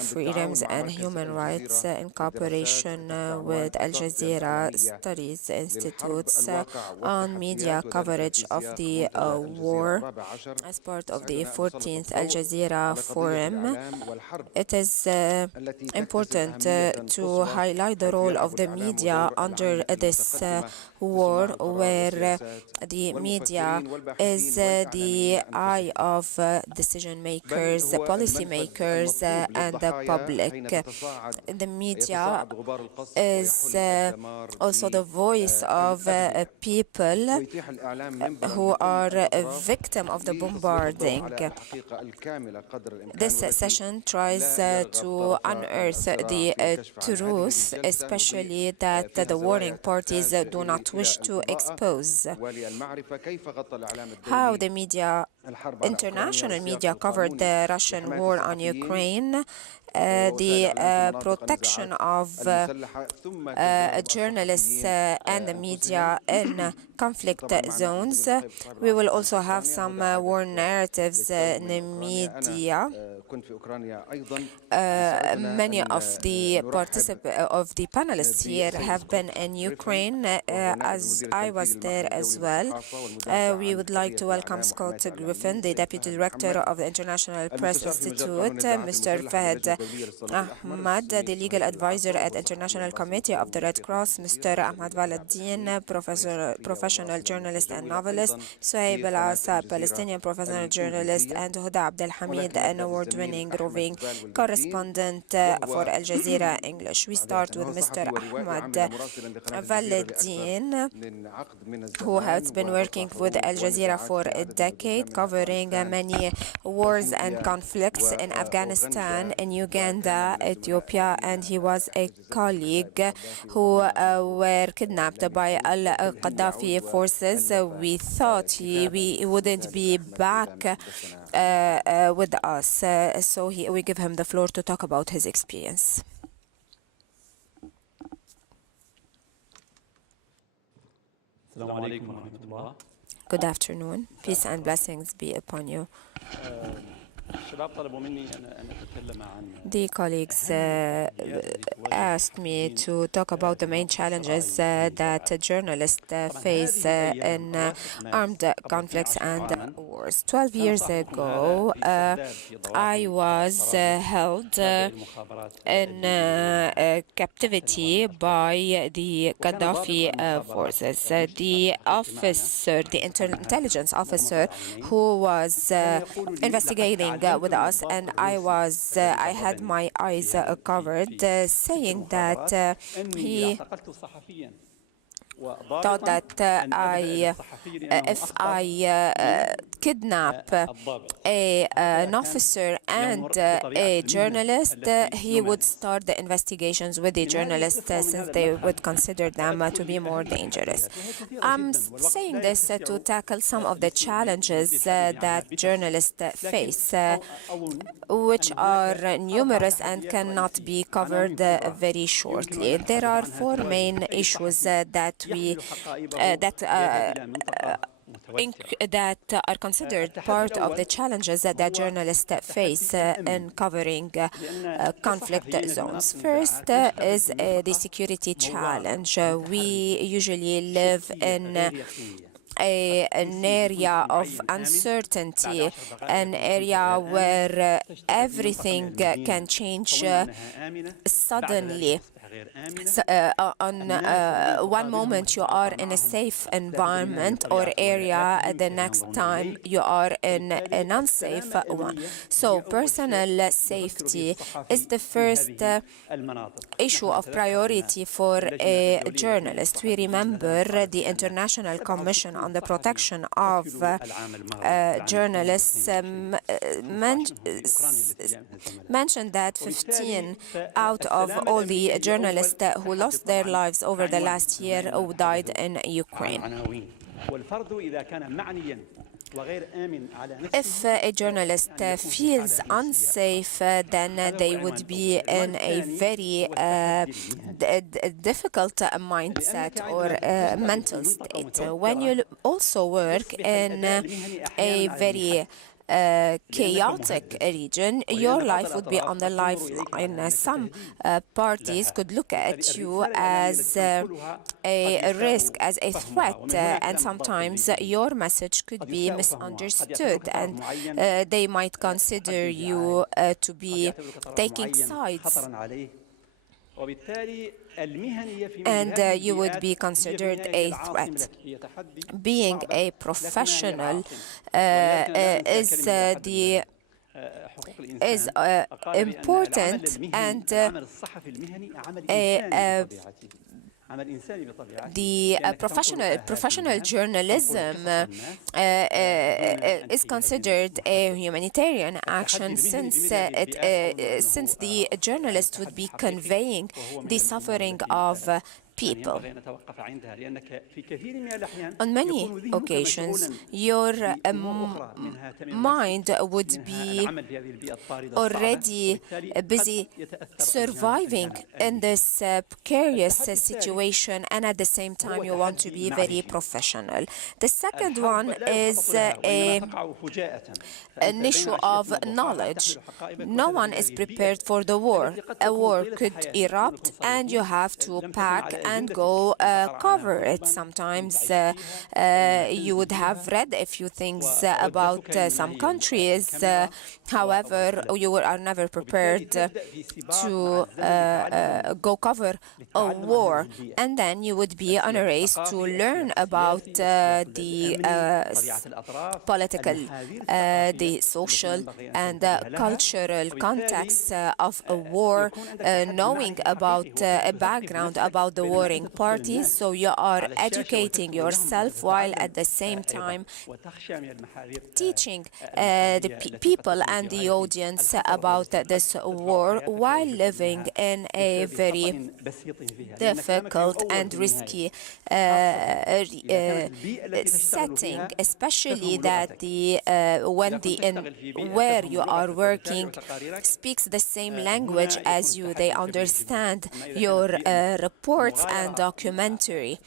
freedoms and human rights in cooperation with Al Jazeera Studies Institutes on media coverage of the war as part of the 14th Al Jazeera Forum. It is important to highlight the role of the media under this war, where the media is the eye of decision makers, policy makers, and the public. The media is also the voice of people who are a victim of the bombarding. This session tries to unearth the truth, especially that the warring parties do not wish to expose. How the media, international media, covered the Russian war on Ukraine, the protection of journalists and the media in conflict zones. We will also have some war narratives in the media. Many of the panelists here have been in Ukraine, as I was there as well. We would like to welcome Scott Griffin, the Deputy Director of the International Press Institute, Mr. Fahad Ahmad, the Legal Advisor at the International Committee of the Red Cross, Mr. Ahmad Waladdin, professional journalist and novelist, Suhaib Al-Asa, Palestinian professional journalist, and Huda Abdelhamid, an award-winning roving correspondent for Al Jazeera English. We start with Mr. Ahmad Waladdin, who has been working with Al Jazeera for a decade, covering many wars and conflicts in Afghanistan, in Uganda, Ethiopia, and he was a colleague who were kidnapped by al-Qaddafi forces. We thought he wouldn't be back with us, so we give him the floor to talk about his experience. Good afternoon. Peace and blessings be upon you. The colleagues asked me to talk about the main challenges that journalists face in armed conflicts and wars. 12 years ago, I was held in captivity by the Gaddafi forces. The intelligence officer who was investigating with us, and I had my eyes covered, saying that he thought that if I kidnap an officer and a journalist, he would start the investigations with the journalists since they would consider them to be more dangerous. I'm saying this to tackle some of the challenges that journalists face, which are numerous and cannot be covered very shortly. There are four main issues that are considered part of the challenges that journalists face in covering conflict zones. First is the security challenge. We usually live in an area of uncertainty, an area where everything can change suddenly. So, on one moment you are in a safe environment or area, the next time you are in an unsafe one. So personal safety is the first issue of priority for a journalist. We remember the International Commission on the Protection of Journalists mentioned that 15 out of all the journalists who lost their lives over the last year who died in Ukraine. If a journalist feels unsafe, then they would be in a very difficult mindset or mental state. When you also work in a very chaotic region, your life would be on the lifeline. Some parties could look at you as a risk, as a threat, and sometimes your message could be misunderstood, and they might consider you to be taking sides, and you would be considered a threat. Being a professional is important, and the professional journalism is considered a humanitarian action, since the journalist would be conveying the suffering of people. On many occasions, your mind would be already busy surviving in this precarious situation, and at the same time you want to be very professional. The second one is an issue of knowledge. No one is prepared for the war. A war could erupt and you have to pack and go cover it. Sometimes you would have read a few things about some countries, however, you are never prepared to go cover a war, and then you would be on a race to learn about the political, the social and cultural context of a war, knowing about a background about the warring parties. So you are educating yourself while at the same time teaching the people and the audience about this war, while living in a very difficult and risky setting, especially that where you are working speaks the same language as you. They understand your reports and documentary.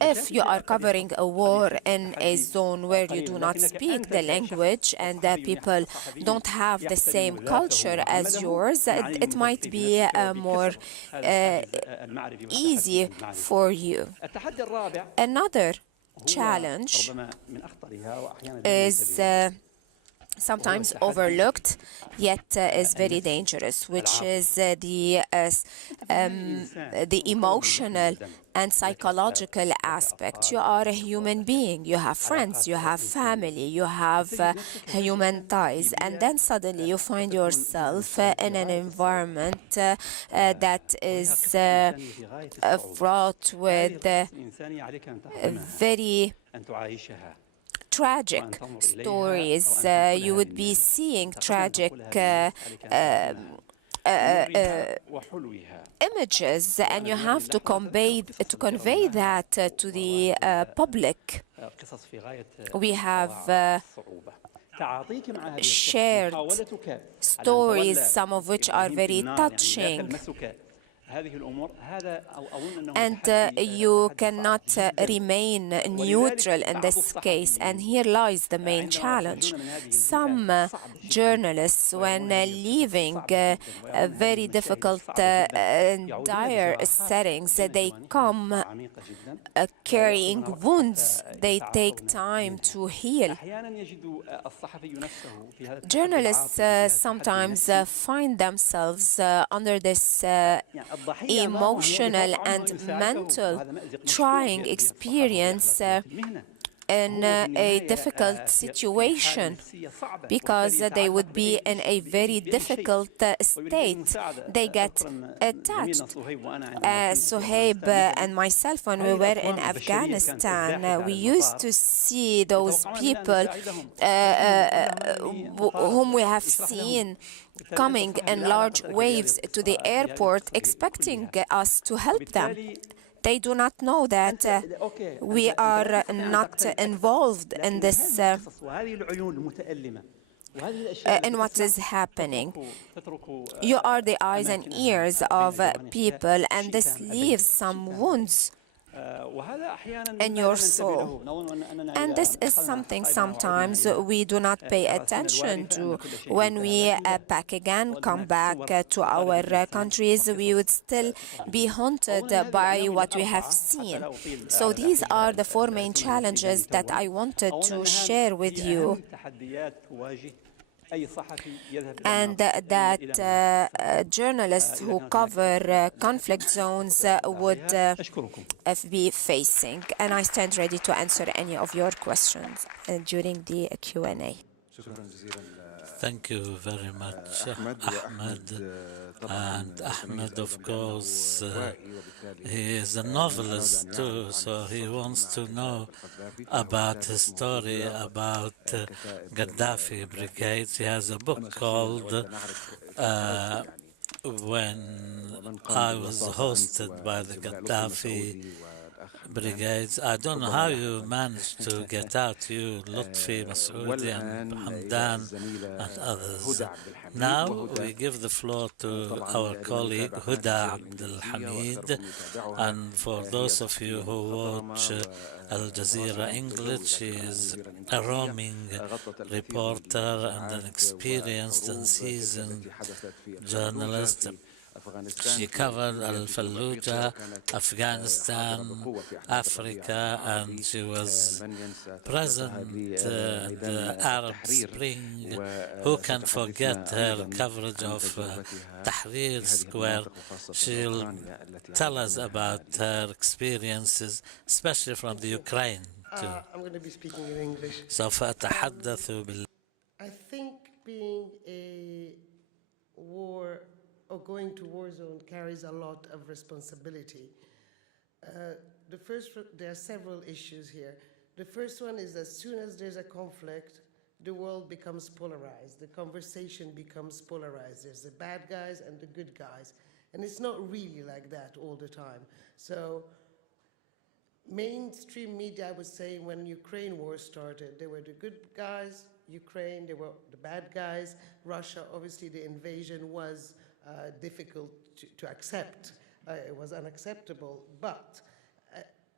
If you are covering a war in a zone where you do not speak the language and that people don't have the same culture as yours, it might be more easy for you. Another challenge is sometimes overlooked, yet is very dangerous, which is the emotional and psychological aspect. You are a human being, you have friends, you have family, you have human ties, and then suddenly you find yourself in an environment that is fraught with very tragic stories. You would be seeing tragic images, and you have to convey that to the public. We have shared stories, some of which are very touching, and you cannot remain neutral in this case, and here lies the main challenge. Some journalists, when leaving very difficult and dire settings, they come carrying wounds. They take time to heal. Journalists sometimes find themselves under this emotional and mental trying experience in a difficult situation, because they would be in a very difficult state. They get attached. Suhaib and myself, when we were in Afghanistan, we used to see those people whom we have seen coming in large waves to the airport, expecting us to help them. They do not know that we are not involved in this, in what is happening. You are the eyes and ears of people, and this leaves some wounds in your soul. And this is something sometimes we do not pay attention to. When we pack again, come back to our countries, we would still be haunted by what we have seen. So these are the four main challenges that I wanted to share with you, and that journalists who cover conflict zones would be facing. And I stand ready to answer any of your questions during the Q&A. Thank you very much, Ahmed. And Ahmed, of course, he is a novelist too, so he wants to know about his story about Gaddafi brigades. He has a book called When I Was Hosted by the Gaddafi Brigades. I don't know how you managed to get out, you, Lutfi, Masoudi, and Hamdan, and others. Now we give the floor to our colleague Huda Abdel Hamid, and for those of you who watch Al Jazeera English, she is a roaming reporter and an experienced and seasoned journalist. She covered Al-Fallujah, Afghanistan, Africa, and she was present in the Arab Spring. Who can forget her coverage of Tahrir Square? She'll tell us about her experiences, especially from the Ukraine too. I'm going to be speaking in English. سوف أتحدث I think being a war or going to war zone carries a lot of responsibility. There are several issues here. The first one is as soon as there's a conflict, the world becomes polarized. The conversation becomes polarized. There's the bad guys and the good guys. And it's not really like that all the time. So mainstream media, I would say, when Ukraine war started, they were the good guys. Ukraine, they were the bad guys. Russia, obviously the invasion was difficult to accept. It was unacceptable, but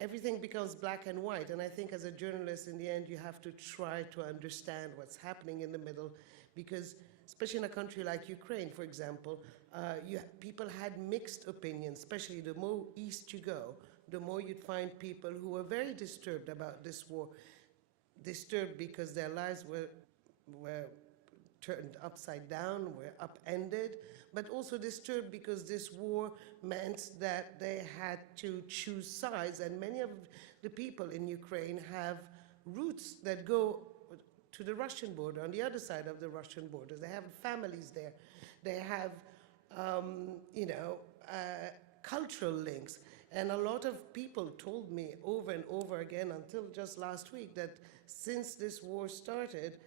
everything becomes black and white. And I think as a journalist, in the end, you have to try to understand what's happening in the middle, because especially in a country like Ukraine, for example, people had mixed opinions, especially the more east you go, the more you'd find people who were very disturbed about this war, disturbed because their lives were turned upside down, were upended, but also disturbed because this war meant that they had to choose sides, and many of the people in Ukraine have roots that go to the Russian border, on the other side of the Russian border. They have families there. They have, cultural links. And a lot of people told me over and over again until just last week that since this war started,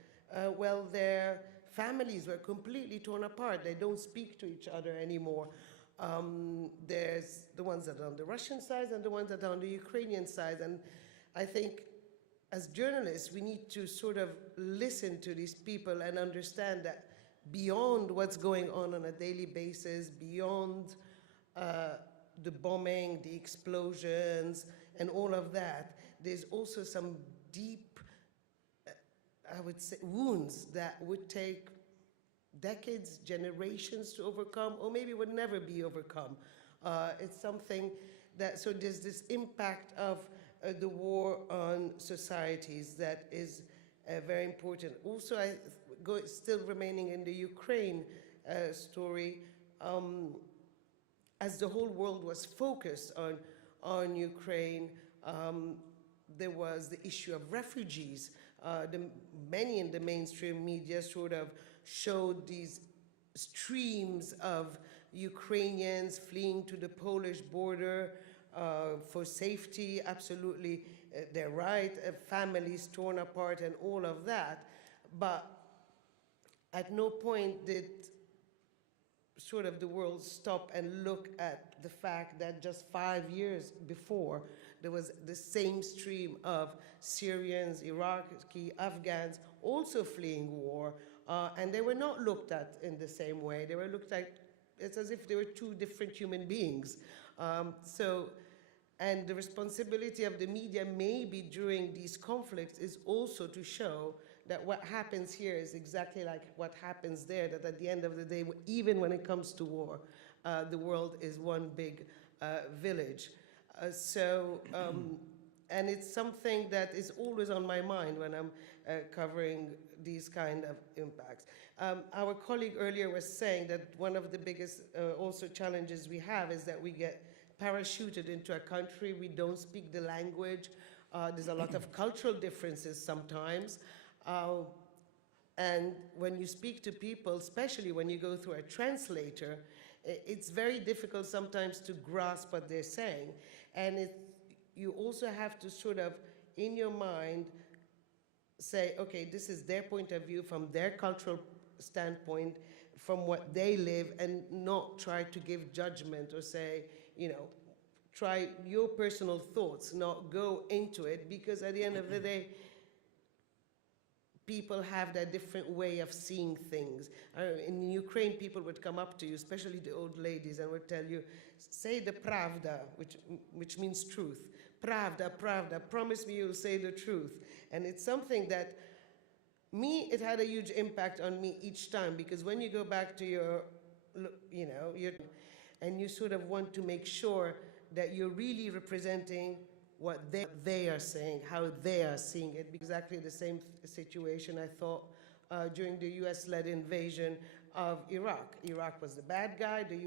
their families were completely torn apart. They don't speak to each other anymore. There's the ones that are on the Russian side and the ones that are on the Ukrainian side. And I think as journalists, we need to sort of listen to these people and understand that beyond what's going on a daily basis, beyond the bombing, the explosions, and all of that, there's also some deep, I would say, wounds that would take decades, generations to overcome, or maybe would never be overcome. It's something that, so there's this impact of the war on societies that is very important. Also, still remaining in the Ukraine story, as the whole world was focused on Ukraine, there was the issue of refugees. Many in the mainstream media sort of showed these streams of Ukrainians fleeing to the Polish border for safety, absolutely their right, families torn apart and all of that. But at no point did sort of the world stop and look at the fact that just 5 years before, there was the same stream of Syrians, Iraqi, Afghans also fleeing war, and they were not looked at in the same way. They were looked at, it's as if they were two different human beings. So And the responsibility of the media maybe during these conflicts is also to show that what happens here is exactly like what happens there, that at the end of the day, even when it comes to war, the world is one big village. And it's something that is always on my mind when I'm covering these kind of impacts. Our colleague earlier was saying that one of the biggest also challenges we have is that we get parachuted into a country, we don't speak the language, there's a lot of cultural differences sometimes. And when you speak to people, especially when you go through a translator, it's very difficult sometimes to grasp what they're saying. And you also have to sort of, in your mind, say, okay, this is their point of view from their cultural standpoint, from what they live, and not try to give judgment or say, you know, try your personal thoughts, not go into it, because at the end of the day, people have their different way of seeing things. In Ukraine, people would come up to you, especially the old ladies, and would tell you, say the pravda, which means truth. Pravda, pravda, promise me you'll say the truth. And it's something that, it had a huge impact on me each time, because when you go back to your, and you sort of want to make sure that you're really representing what they are saying, how they are seeing it. Exactly the same situation I thought during the US-led invasion of Iraq. Iraq was the bad guy, the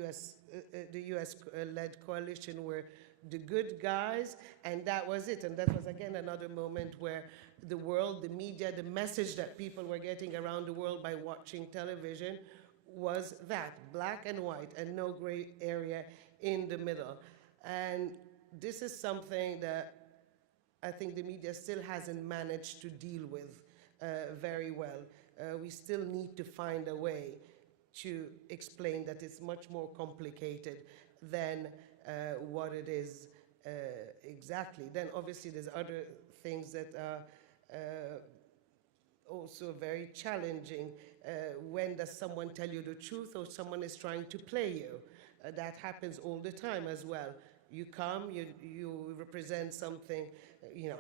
US-led coalition were the good guys, and that was it. And that was again another moment where the world, the media, the message that people were getting around the world by watching television was that, black and white, and no gray area in the middle. And this is something that I think the media still hasn't managed to deal with very well. We still need to find a way to explain that it's much more complicated than what it is exactly. Then obviously there's other things that are also very challenging. When does someone tell you the truth or someone is trying to play you? That happens all the time as well. You come, you represent something,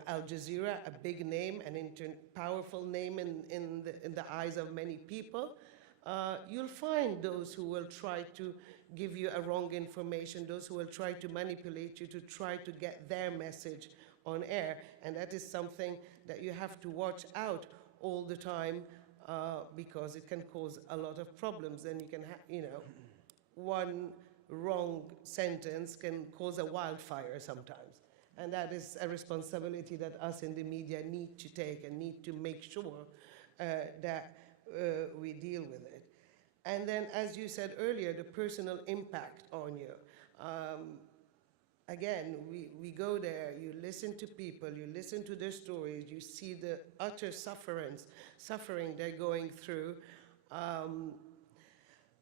Al Jazeera, a big name, an powerful name in the eyes of many people. You'll find those who will try to give you a wrong information, those who will try to manipulate you to try to get their message on air. And that is something that you have to watch out all the time because it can cause a lot of problems. Then you can have, one wrong sentence can cause a wildfire sometimes. And that is a responsibility that us in the media need to take and need to make sure that we deal with it. And then, as you said earlier, the personal impact on you. Again, we go there, you listen to people, you listen to their stories, you see the utter suffering they're going through.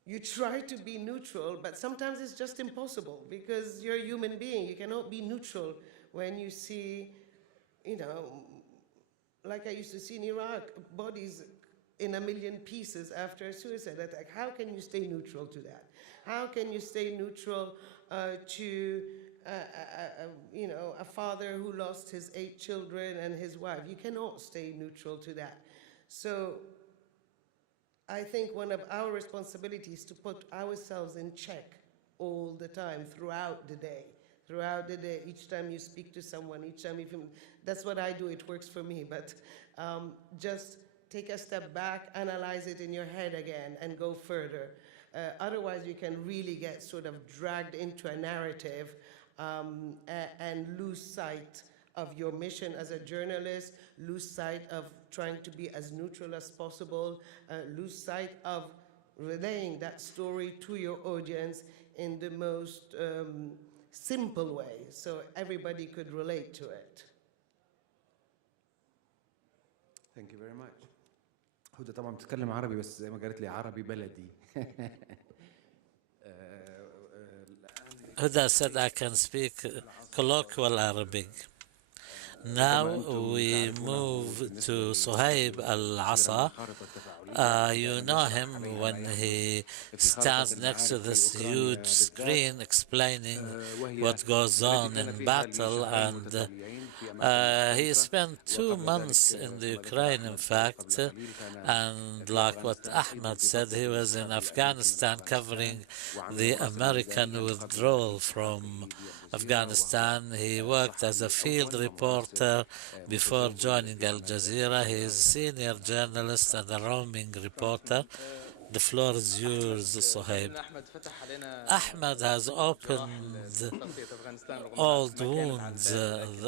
You try to be neutral, but sometimes it's just impossible because you're a human being. You cannot be neutral when you see, like I used to see in Iraq, bodies in a million pieces after a suicide attack. How can you stay neutral to that? How can you stay neutral to a father who lost his 8 children and his wife? You cannot stay neutral to that. So I think one of our responsibilities is to put ourselves in check all the time, throughout the day. Throughout the day, each time you speak to someone, each time that's what I do, it works for me, but just take a step back, analyze it in your head again, and go further. Otherwise, you can really get sort of dragged into a narrative and lose sight of your mission as a journalist, lose sight of trying to be as neutral as possible, lose sight of relaying that story to your audience in the most simple way, so everybody could relate to it. Thank you very much. هدى طبعا بتتكلم عربي بس زي ما قالت لي عربي بلدي. Huda said I can speak colloquial Arabic. Now we move to Suhaib Al-Asa, You know him when he stands next to this huge screen explaining what goes on in battle, and he spent 2 months in the Ukraine, in fact, and like what Ahmed said, he was in Afghanistan covering the American withdrawal from Afghanistan. He worked as a field reporter before joining Al Jazeera. He is a senior journalist and a roaming reporter. The floor is yours, Sohaib. Ahmed has opened old wounds.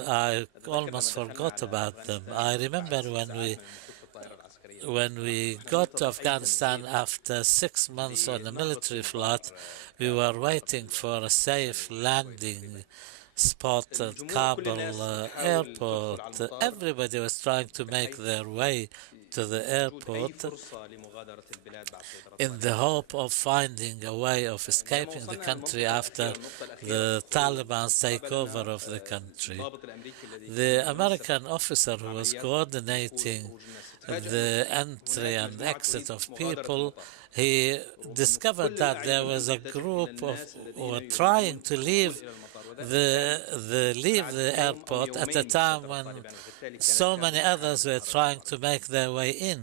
I almost forgot about them. I remember when we got to Afghanistan after 6 months on a military flight, we were waiting for a safe landing spot at Kabul airport. Everybody was trying to make their way to the airport in the hope of finding a way of escaping the country after the Taliban's takeover of the country. The American officer who was coordinating the entry and exit of people, he discovered that there was a group of who were trying to leave the airport at a time when so many others were trying to make their way in.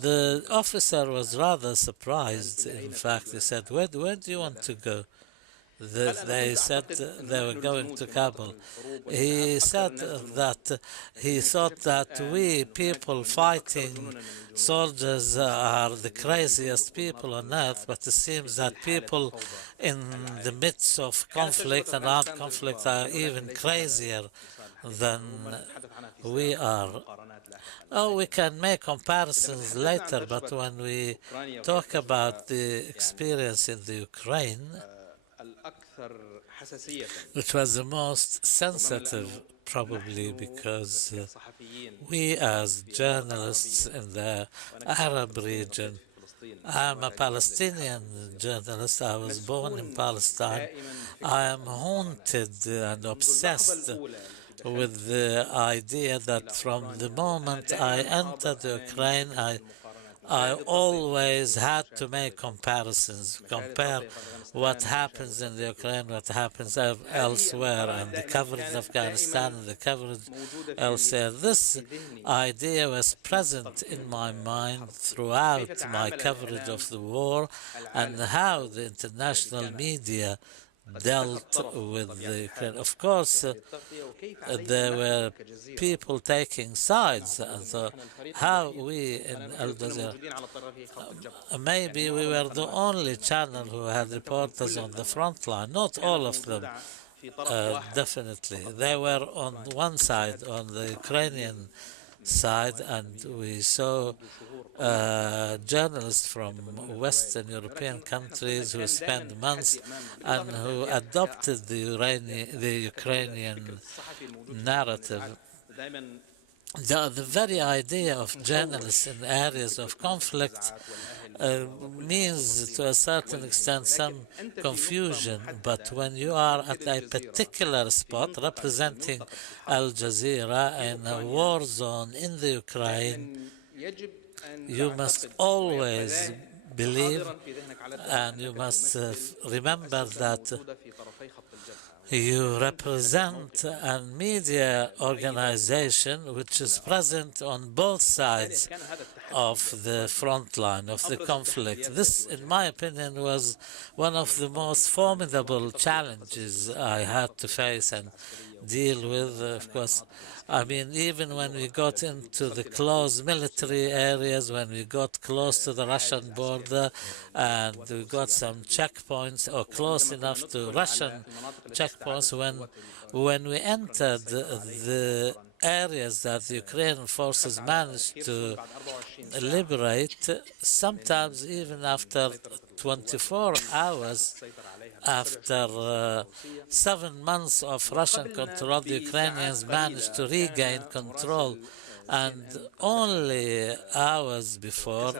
The officer was rather surprised. In fact, he said, where do you want to go? They said they were going to Kabul. He said that he thought that we people fighting soldiers are the craziest people on earth, but it seems that people in the midst of conflict and armed conflict are even crazier than we are. Oh, we can make comparisons later, but when we talk about the experience in the Ukraine, which was the most sensitive, probably because we as journalists in the Arab region, I'm a Palestinian journalist. I was born in Palestine. I am haunted and obsessed with the idea that from the moment I entered Ukraine, I always had to make comparisons, compare what happens in the Ukraine, what happens elsewhere, and the coverage of Afghanistan and the coverage elsewhere. This idea was present in my mind throughout my coverage of the war and how the international media dealt with the Ukraine. Of course, there were people taking sides, and so how we in Al Jazeera, maybe we were the only channel who had reporters on the front line, not all of them. Definitely, they were on one side, on the Ukrainian side, and we saw journalists from Western European countries who spent months and who adopted the Ukrainian narrative. The very idea of journalists in areas of conflict means to a certain extent some confusion, but when you are at a particular spot representing Al Jazeera in a war zone in the Ukraine, you must always believe and you must remember that you represent a media organization which is present on both sides of the front line of the conflict. This, in my opinion, was one of the most formidable challenges I had to face and deal with. Of course, I mean, even when we got into the close military areas, when we got close to the Russian border and we got some checkpoints or close enough to Russian checkpoints, when we entered the areas that the Ukrainian forces managed to liberate, sometimes even after 24 hours, after 7 months of Russian control, the Ukrainians managed to regain control. And only hours before,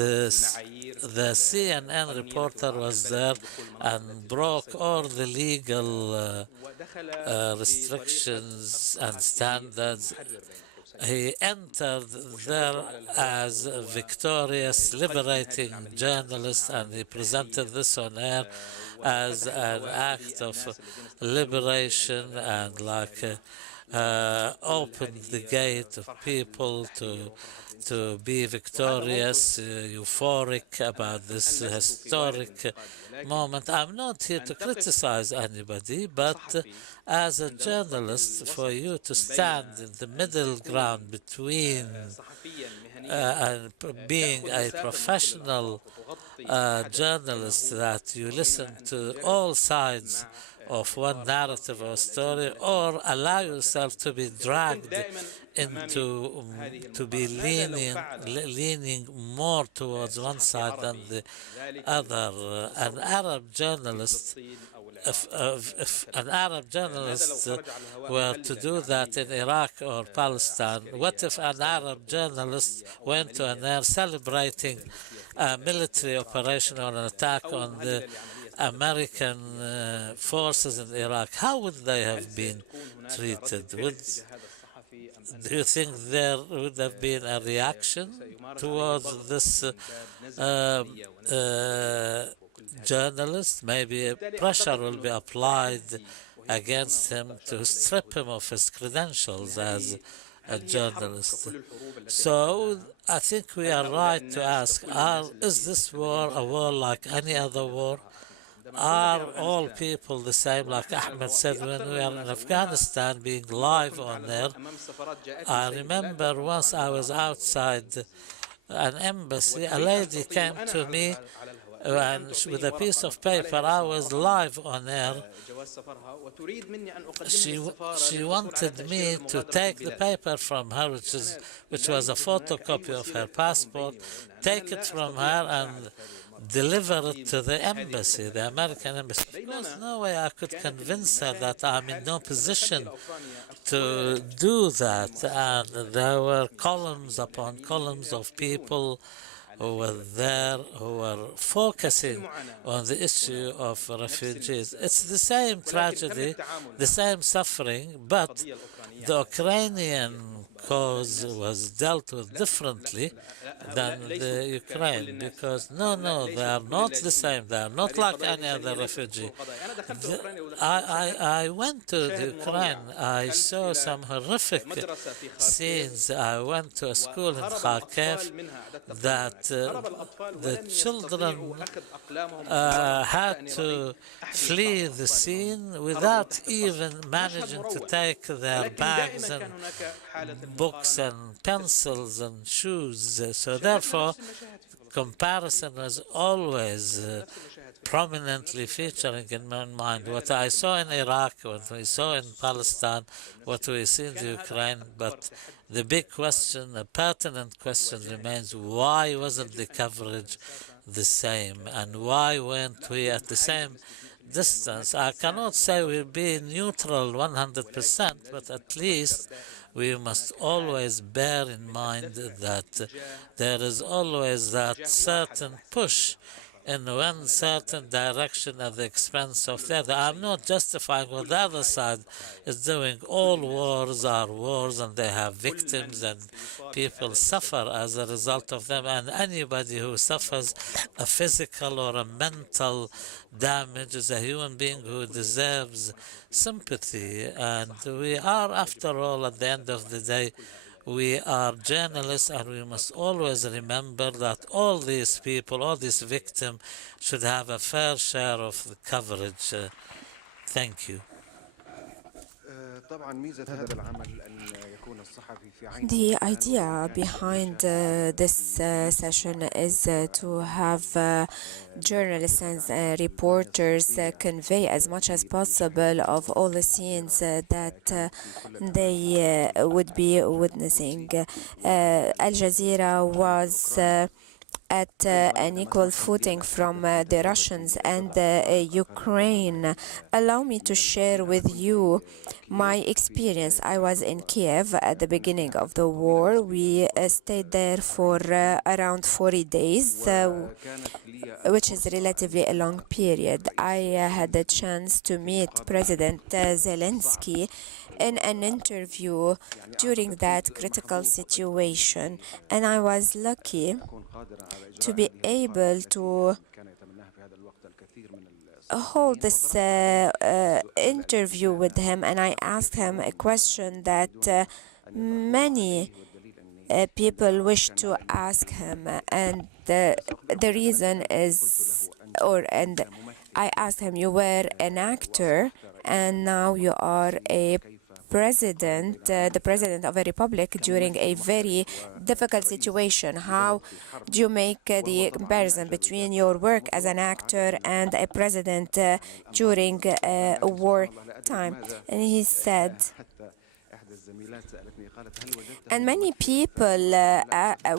the CNN reporter was there and broke all the legal restrictions and standards he entered there as a victorious, liberating journalist, and he presented this on air as an act of liberation and opened the gate of people to be victorious, euphoric about this historic moment. I'm not here to criticize anybody, but as a journalist, for you to stand in the middle ground between being a professional journalist, that you listen to all sides of one narrative or story, or allow yourself to be dragged into to be leaning more towards one side than the other. An Arab journalist, if an Arab journalist were to do that in Iraq or Palestine, what if an Arab journalist went to an air celebrating a military operation or an attack on the American forces in Iraq? How would they have been treated? Do you think there would have been a reaction towards this journalist? Maybe pressure will be applied against him to strip him of his credentials as a journalist. So I think we are right to ask, is this war a war like any other war? Are all people the same? Like Ahmed said, when we are in Afghanistan being live on there, I remember once I was outside an embassy, a lady came to me and with a piece of paper. I was live on air. She wanted me to take the paper from her, which was a photocopy of her passport, take it from her and deliver it to the embassy, the American embassy. There was no way I could convince her that I'm in no position to do that. And there were columns upon columns of people who were there, who were focusing on the issue of refugees. It's the same tragedy, the same suffering, but the Ukrainian cause was dealt with differently than the Ukraine, because no, they are not the same. They are not like any other refugee. I went to the Ukraine. I saw some horrific scenes. I went to a school in Kharkiv that the children had to flee the scene without even managing to take their bags and books and pencils and shoes. So therefore, comparison was always prominently featuring in my mind. What I saw in Iraq, what we saw in Palestine, what we see in the Ukraine, but the big question, the pertinent question remains, why wasn't the coverage the same? And why weren't we at the same distance? I cannot say we'll be neutral 100%, but at least we must always bear in mind that there is always that certain push in one certain direction at the expense of the other. I'm not justifying what the other side is doing. All wars are wars, and they have victims, and people suffer as a result of them. And anybody who suffers a physical or a mental damage is a human being who deserves sympathy. And we are, after all, at the end of the day, we are journalists, and we must always remember that all these people, all these victims, should have a fair share of the coverage. Thank you. The idea behind this session is to have journalists and reporters convey as much as possible of all the scenes that they would be witnessing. Al Jazeera was at an equal footing from the Russians and Ukraine. Allow me to share with you my experience. I was in Kiev at the beginning of the war. We stayed there for around 40 days, which is relatively a long period. I had the chance to meet President Zelensky in an interview during that critical situation. And I was lucky to be able to hold this interview with him, and I asked him a question that many people wish to ask him, and the reason is, and I asked him, you were an actor and now you are a president, the president of a republic during a very difficult situation. How do you make the comparison between your work as an actor and a president during a war time? And he said, and many people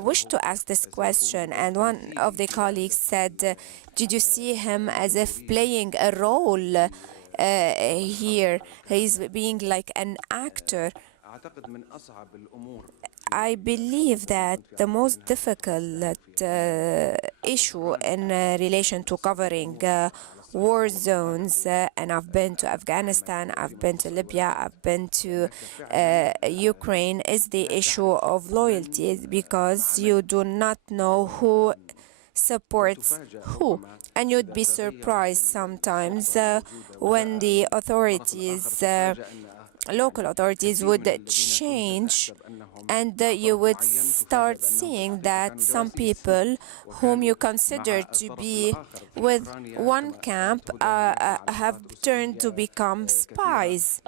wish to ask this question, and one of the colleagues said, did you see him as if playing a role here? He's being like an actor. I believe that the most difficult issue in relation to covering war zones, and I've been to Afghanistan, I've been to Libya, I've been to Ukraine, is the issue of loyalty, because you do not know who supports who. And you'd be surprised sometimes when the authorities, local authorities would change, and you would start seeing that some people whom you consider to be with one camp have turned to become spies.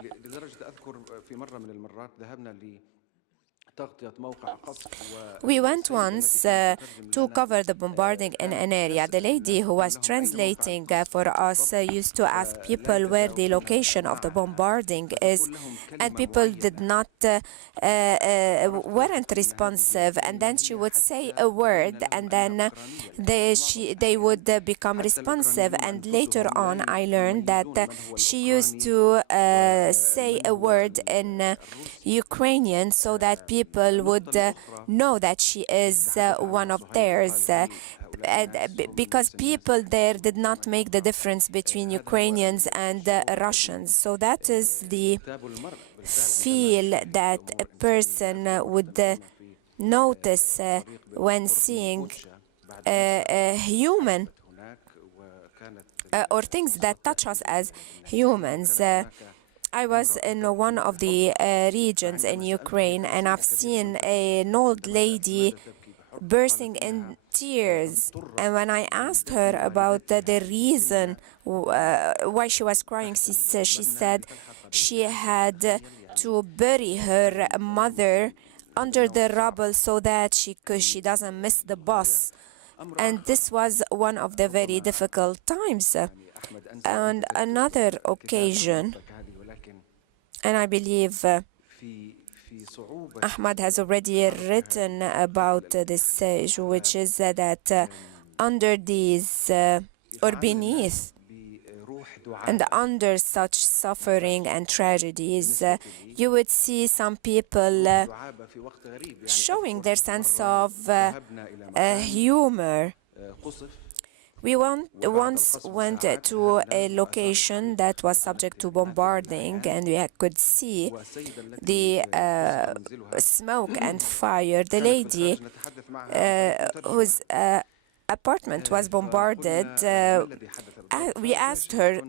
We went once to cover the bombarding in an area. The lady who was translating for us used to ask people where the location of the bombarding is, and people did not weren't responsive. And then she would say a word, and then they would become responsive. And later on, I learned that she used to say a word in Ukrainian so that people would know that she is one of theirs, because people there did not make the difference between Ukrainians and Russians. So that is the feel that a person would notice when seeing a human or things that touch us as humans. I was in one of the regions in Ukraine, and I've seen an old lady bursting in tears. And when I asked her about the reason why she was crying, she said she had to bury her mother under the rubble so that she doesn't miss the bus. And this was one of the very difficult times. And another occasion, and I believe Ahmad has already written about this issue, which is that under these, or beneath, and under such suffering and tragedies, you would see some people showing their sense of humor. We once went to a location that was subject to bombarding, and we could see the smoke and fire. The lady whose apartment was bombarded, we asked her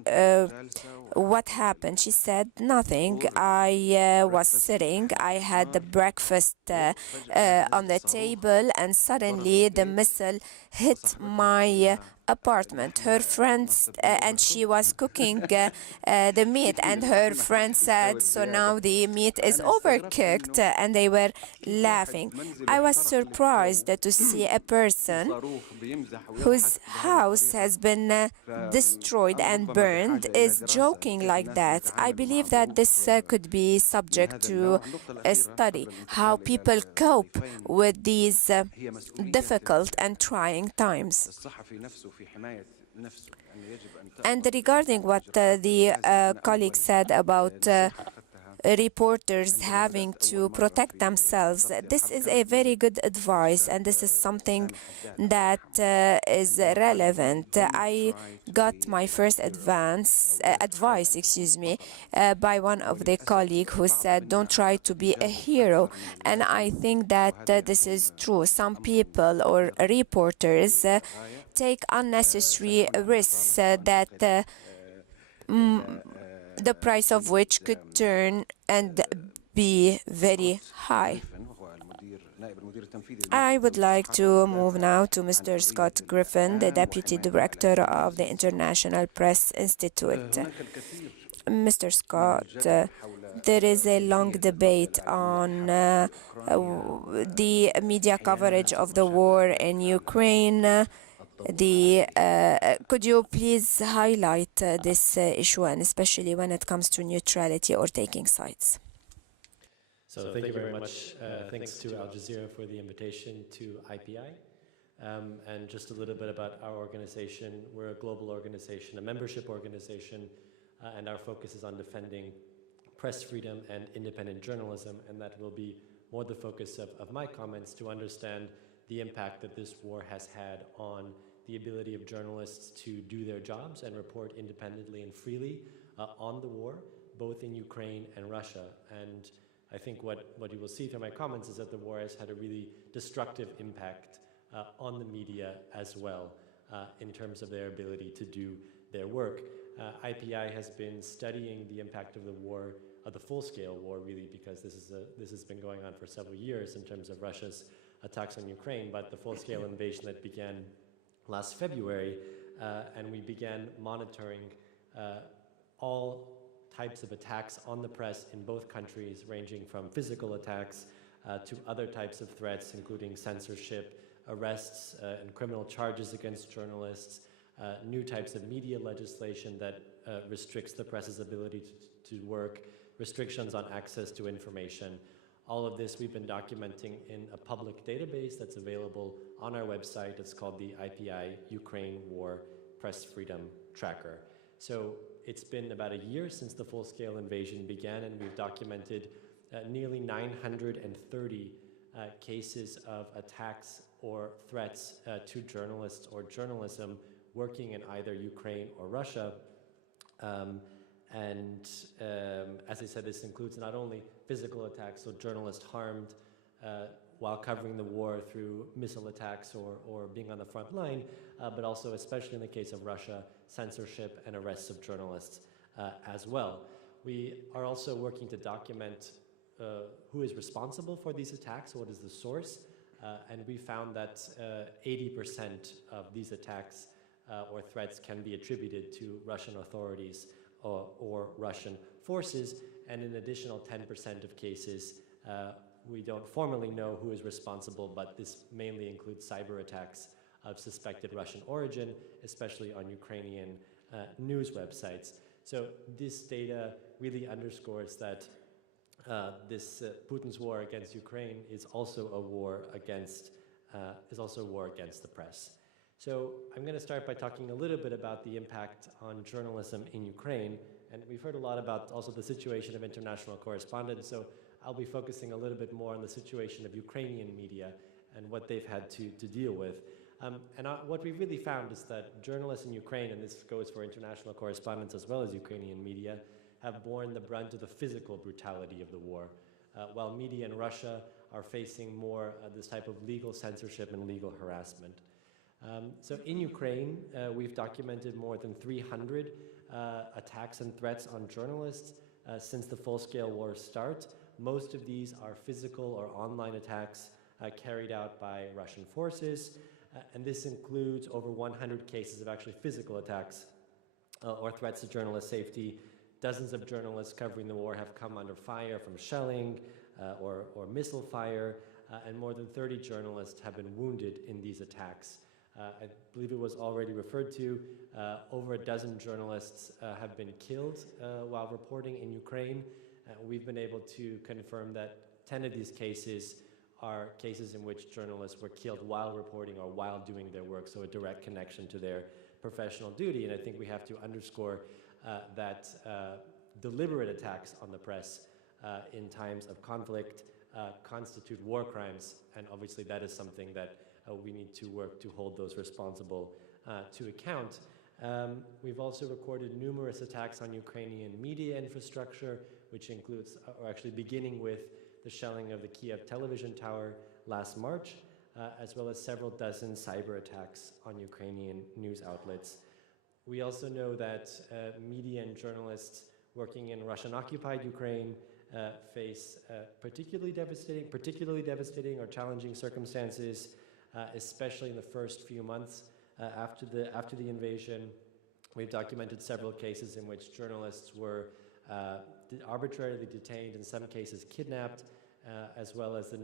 what happened. She said, nothing. I was sitting. I had the breakfast on the table, and suddenly the missile hit my apartment. Her friends, and she was cooking the meat, and her friend said, so now the meat is overcooked, and they were laughing. I was surprised to see a person whose house has been destroyed and burned is joking like that. I believe that this could be subject to a study, how people cope with these difficult and trying times. And regarding what the colleague said about reporters having to protect themselves. This is a very good advice, and this is something that is relevant. I got my first advice, by one of the colleagues who said, "Don't try to be a hero." And I think that this is true. Some people or reporters take unnecessary risks that the price of which could turn and be very high. I would like to move now to Mr. Scott Griffin, the Deputy Director of the International Press Institute. Mr. Scott, there is a long debate on the media coverage of the war in Ukraine. Could you please highlight this issue, and especially when it comes to neutrality or taking sides? So thank you very much. Thanks to Al Jazeera for the invitation to IPI. And just a little bit about our organization. We're a global organization, a membership organization, and our focus is on defending press freedom and independent journalism, and that will be more the focus of my comments, to understand the impact that this war has had on the ability of journalists to do their jobs and report independently and freely on the war, both in Ukraine and Russia. And I think what you will see through my comments is that the war has had a really destructive impact on the media as well, in terms of their ability to do their work. IPI has been studying the impact of the war, of the full-scale war, really, because this has been going on for several years in terms of Russia's attacks on Ukraine, but the full-scale invasion that began last February, and we began monitoring all types of attacks on the press in both countries, ranging from physical attacks to other types of threats, including censorship, arrests and criminal charges against journalists, new types of media legislation that restricts the press's ability to work, restrictions on access to information. All of this we've been documenting in a public database that's available on our website. It's called the IPI Ukraine War Press Freedom Tracker. So it's been about a year since the full-scale invasion began, and we've documented nearly 930 cases of attacks or threats to journalists or journalism working in either Ukraine or Russia. As I said, this includes not only physical attacks, so journalists harmed while covering the war through missile attacks or being on the front line, but also, especially in the case of Russia, censorship and arrests of journalists as well. We are also working to document who is responsible for these attacks, what is the source, and we found that 80% of these attacks or threats can be attributed to Russian authorities or Russian forces, and an additional 10% of cases we don't formally know who is responsible, but this mainly includes cyber attacks of suspected Russian origin, especially on Ukrainian news websites. So this data really underscores that Putin's war against Ukraine is also a war against the press. So I'm going to start by talking a little bit about the impact on journalism in Ukraine, and we've heard a lot about also the situation of international correspondents. So I'll be focusing a little bit more on the situation of Ukrainian media and what they've had to deal with. What we've really found is that journalists in Ukraine, and this goes for international correspondents as well as Ukrainian media, have borne the brunt of the physical brutality of the war, while media in Russia are facing more this type of legal censorship and legal harassment. So in Ukraine, we've documented more than 300 attacks and threats on journalists since the full-scale war start. Most of these are physical or online attacks carried out by Russian forces, and this includes over 100 cases of actually physical attacks or threats to journalist safety. Dozens of journalists covering the war have come under fire from shelling or missile fire, and more than 30 journalists have been wounded in these attacks. I believe it was already referred to, over a dozen journalists have been killed while reporting in Ukraine. We've been able to confirm that 10 of these cases are cases in which journalists were killed while reporting or while doing their work, so a direct connection to their professional duty. And I think we have to underscore that deliberate attacks on the press in times of conflict constitute war crimes, and obviously that is something that we need to work to hold those responsible to account. We've also recorded numerous attacks on Ukrainian media infrastructure, which includes, or actually beginning with the shelling of the Kiev television tower last March, as well as several dozen cyber attacks on Ukrainian news outlets. We also know that media and journalists working in Russian-occupied Ukraine face particularly devastating or challenging circumstances, especially in the first few months after the invasion. We've documented several cases in which journalists were arbitrarily detained, in some cases kidnapped, as well as the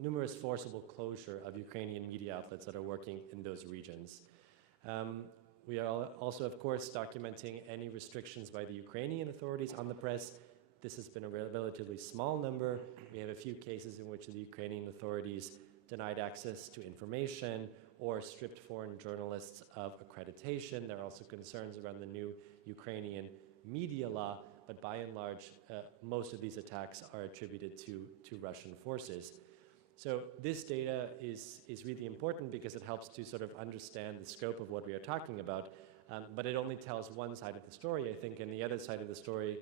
numerous forcible closure of Ukrainian media outlets that are working in those regions. We are also, of course, documenting any restrictions by the Ukrainian authorities on the press. This has been a relatively small number. We have a few cases in which the Ukrainian authorities denied access to information or stripped foreign journalists of accreditation. There are also concerns around the new Ukrainian media law, but by and large, most of these attacks are attributed to Russian forces. So this data is really important because it helps to sort of understand the scope of what we are talking about, but it only tells one side of the story, I think, and the other side of the story,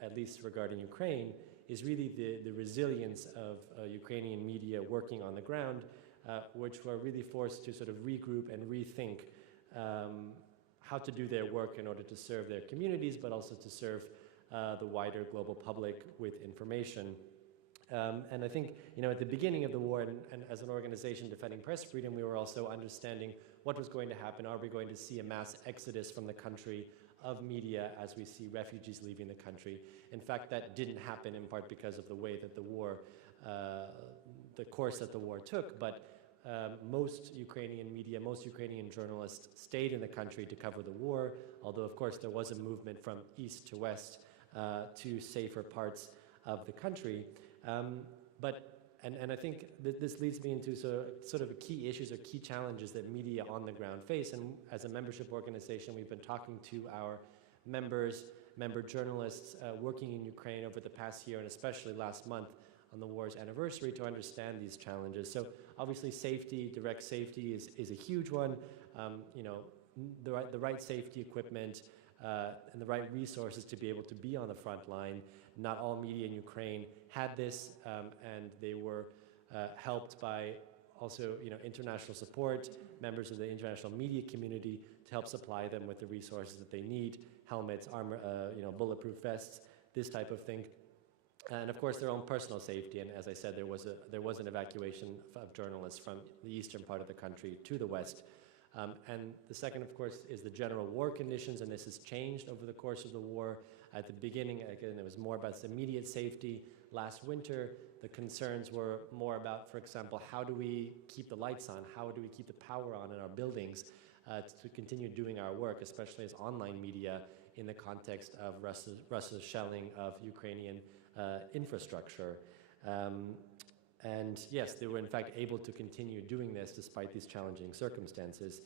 at least regarding Ukraine, is really the resilience of Ukrainian media working on the ground, which were really forced to sort of regroup and rethink how to do their work in order to serve their communities, but also to serve the wider global public with information. And I think, at the beginning of the war, and as an organization defending press freedom, we were also understanding what was going to happen. Are we going to see a mass exodus from the country of media as we see refugees leaving the country? In fact, that didn't happen in part because of the way that the war, the course that the war took, but most Ukrainian media, most Ukrainian journalists stayed in the country to cover the war, although of course there was a movement from east to west to safer parts of the country. And I think that this leads me into sort of key issues or key challenges that media on the ground face. And as a membership organization, we've been talking to our member journalists working in Ukraine over the past year, and especially last month on the war's anniversary, to understand these challenges. So obviously safety, direct safety is a huge one. The right safety equipment and the right resources to be able to be on the front line. Not all media in Ukraine had this, and they were helped by also, international support, members of the international media community to help supply them with the resources that they need: helmets, armor, bulletproof vests, this type of thing, and of course their own personal safety. And as I said, there was an evacuation of journalists from the eastern part of the country to the west. And the second, of course, is the general war conditions, and this has changed over the course of the war. At the beginning, again, it was more about immediate safety. Last winter, the concerns were more about, for example, how do we keep the lights on? How do we keep the power on in our buildings to continue doing our work, especially as online media, in the context of Russia's shelling of Ukrainian infrastructure. And yes, they were in fact able to continue doing this despite these challenging circumstances.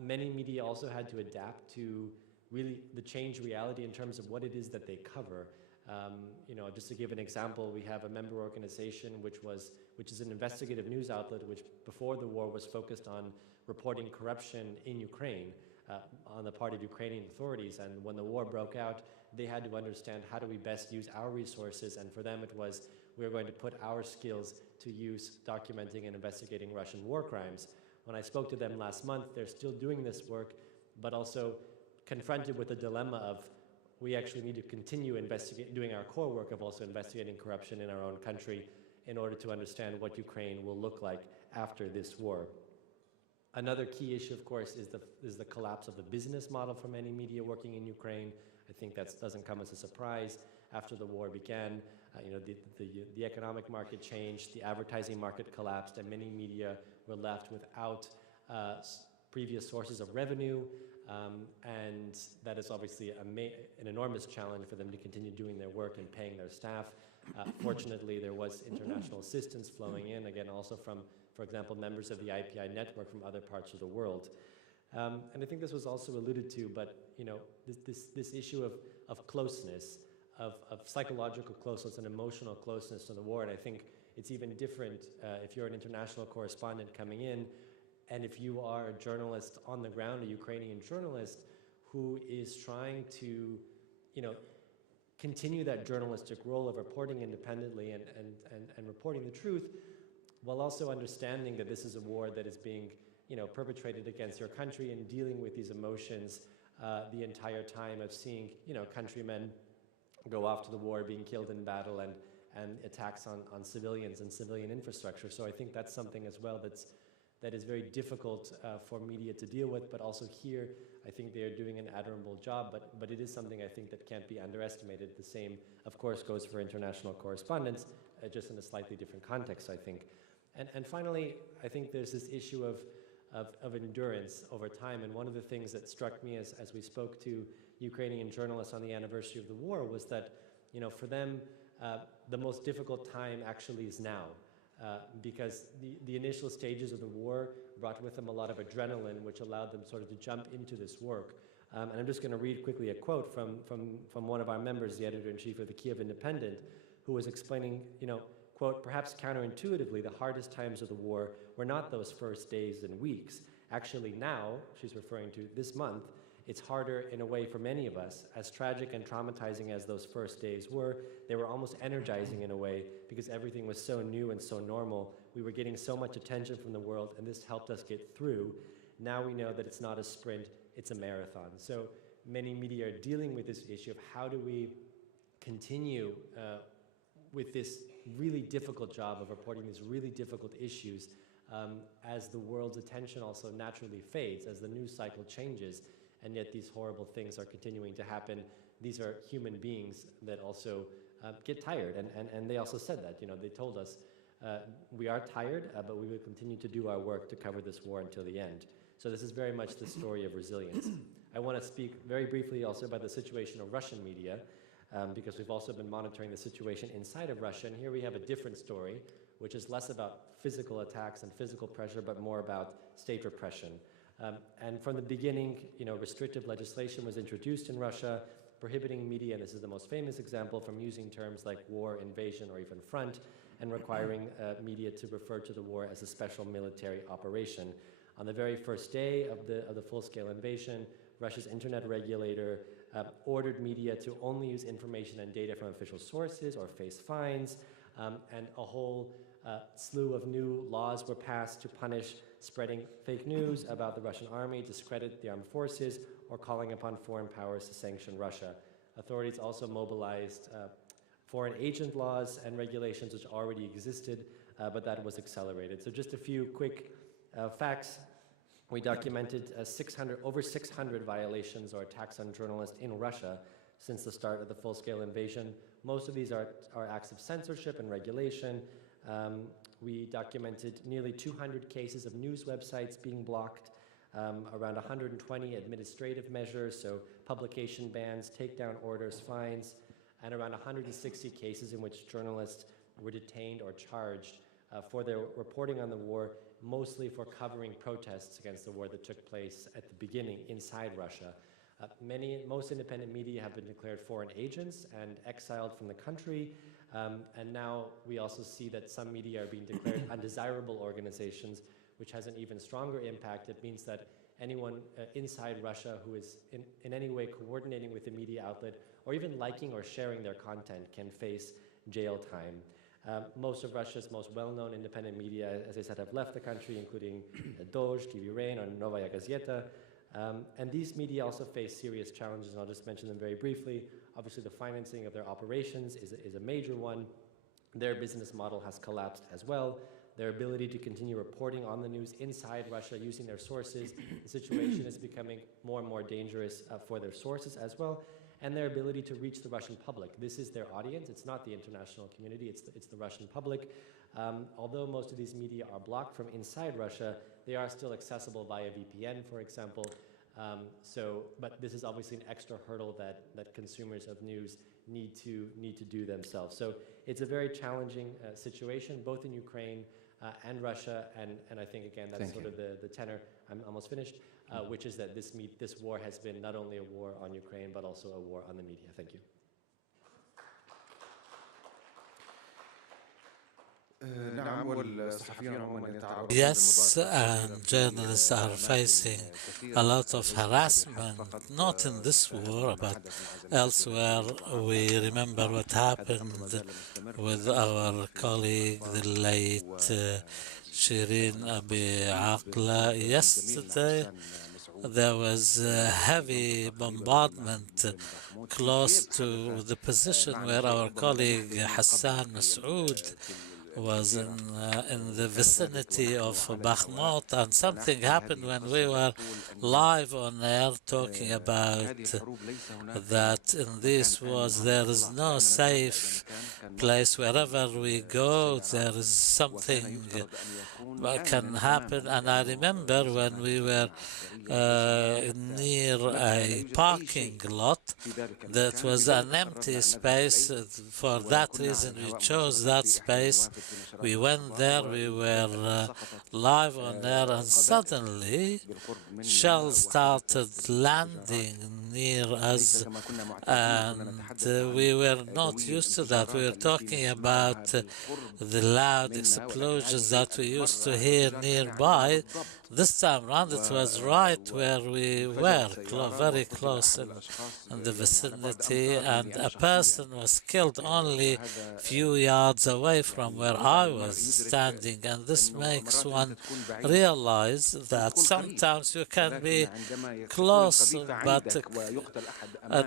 Many media also had to adapt to really the changed reality in terms of what it is that they cover. Just to give an example, we have a member organization which is an investigative news outlet which before the war was focused on reporting corruption in Ukraine on the part of Ukrainian authorities. And when the war broke out, they had to understand how do we best use our resources, and for them it was, we're going to put our skills to use documenting and investigating Russian war crimes. When I spoke to them last month, they're still doing this work, but also confronted with the dilemma of, we actually need to continue doing our core work of also investigating corruption in our own country in order to understand what Ukraine will look like after this war. Another key issue, of course, is the collapse of the business model for many media working in Ukraine. I think that doesn't come as a surprise. After the war began, the economic market changed, the advertising market collapsed, and many media were left without previous sources of revenue, and that is obviously an enormous challenge for them to continue doing their work and paying their staff. Fortunately, there was international assistance flowing in, again, also from, for example, members of the IPI network from other parts of the world. And I think this was also alluded to, but this issue of closeness, psychological closeness and emotional closeness to the war. And I think it's even different if you're an international correspondent coming in, and if you are a journalist on the ground, a Ukrainian journalist who is trying to, continue that journalistic role of reporting independently and reporting the truth, while also understanding that this is a war that is being, perpetrated against your country, and dealing with these emotions the entire time of seeing, countrymen go off to the war, being killed in battle, and attacks on civilians and civilian infrastructure. So I think that's something as well that is very difficult for media to deal with, but also here, I think they are doing an admirable job, but it is something I think that can't be underestimated. The same, of course, goes for international correspondence, just in a slightly different context, I think. And finally, I think there's this issue of endurance over time, and one of the things that struck me as we spoke to Ukrainian journalists on the anniversary of the war was that, for them, the most difficult time actually is now. Because the initial stages of the war brought with them a lot of adrenaline, which allowed them sort of to jump into this work. And I'm just going to read quickly a quote from one of our members, the editor-in-chief of the Kiev Independent, who was explaining, quote, "Perhaps counterintuitively, the hardest times of the war were not those first days and weeks. Actually now," she's referring to this month, "it's harder in a way for many of us. As tragic and traumatizing as those first days were, they were almost energizing in a way because everything was so new and so normal. We were getting so much attention from the world, and this helped us get through. Now we know that it's not a sprint, it's a marathon." So many media are dealing with this issue of how do we continue with this really difficult job of reporting these really difficult issues as the world's attention also naturally fades, as the news cycle changes. And yet these horrible things are continuing to happen. These are human beings that also get tired. And they also said that, they told us, we are tired, but we will continue to do our work to cover this war until the end. So this is very much the story of resilience. I want to speak very briefly also about the situation of Russian media, because we've also been monitoring the situation inside of Russia. And here we have a different story, which is less about physical attacks and physical pressure, but more about state repression. And from the beginning, restrictive legislation was introduced in Russia, prohibiting media, and this is the most famous example, from using terms like war, invasion, or even front, and requiring media to refer to the war as a special military operation. On the very first day of the full-scale invasion, Russia's internet regulator ordered media to only use information and data from official sources or face fines, and a whole slew of new laws were passed to punish spreading fake news about the Russian army, discredit the armed forces, or calling upon foreign powers to sanction Russia. Authorities also mobilized foreign agent laws and regulations which already existed, but that was accelerated. So just a few quick facts. We documented over 600 violations or attacks on journalists in Russia since the start of the full-scale invasion. Most of these are acts of censorship and regulation. We documented nearly 200 cases of news websites being blocked, around 120 administrative measures, so publication bans, takedown orders, fines, and around 160 cases in which journalists were detained or charged for their reporting on the war, mostly for covering protests against the war that took place at the beginning inside Russia. Most independent media have been declared foreign agents and exiled from the country, and now we also see that some media are being declared undesirable organizations, which has an even stronger impact. It means that anyone inside Russia who is in any way coordinating with the media outlet or even liking or sharing their content can face jail time. Most of Russia's most well-known independent media, as I said, have left the country, including Dozh, TV Rain, or Novaya Gazeta. And these media also face serious challenges, and I'll just mention them very briefly. Obviously, the financing of their operations is a major one. Their business model has collapsed as well. Their ability to continue reporting on the news inside Russia using their sources, the situation is becoming more and more dangerous for their sources as well, and their ability to reach the Russian public. This is their audience. It's not the international community. It's the Russian public. Although most of these media are blocked from inside Russia, they are still accessible via VPN, for example. But this is obviously an extra hurdle that consumers of news need to do themselves. So it's a very challenging situation, both in Ukraine and Russia, and I think, again, that's sort of the tenor. I'm almost finished, which is that this war has been not only a war on Ukraine, but also a war on the media. Thank you. نعم والصحفيون عموما يتعرضون Yes, and journalists are facing a lot of harassment, not in this war, but elsewhere. We remember what happened with our colleague, the late Shireen Abi Aqla. Yesterday, there was a heavy bombardment close to the position where our colleague Hassan Masoud was in the vicinity of Bakhmut, and something happened when we were live on air talking about that in this wars there is no safe place. Wherever we go, there is something that can happen. And I remember when we were near a parking lot that was an empty space. For that reason, we chose that space. We went there, we were live on air, and suddenly shells started landing near us, and we were not used to that. We were talking about the loud explosions that we used to hear nearby. This time around, it was right where we were, very close in the vicinity, and a person was killed only a few yards away from where I was standing. And this makes one realize that sometimes you can be close, but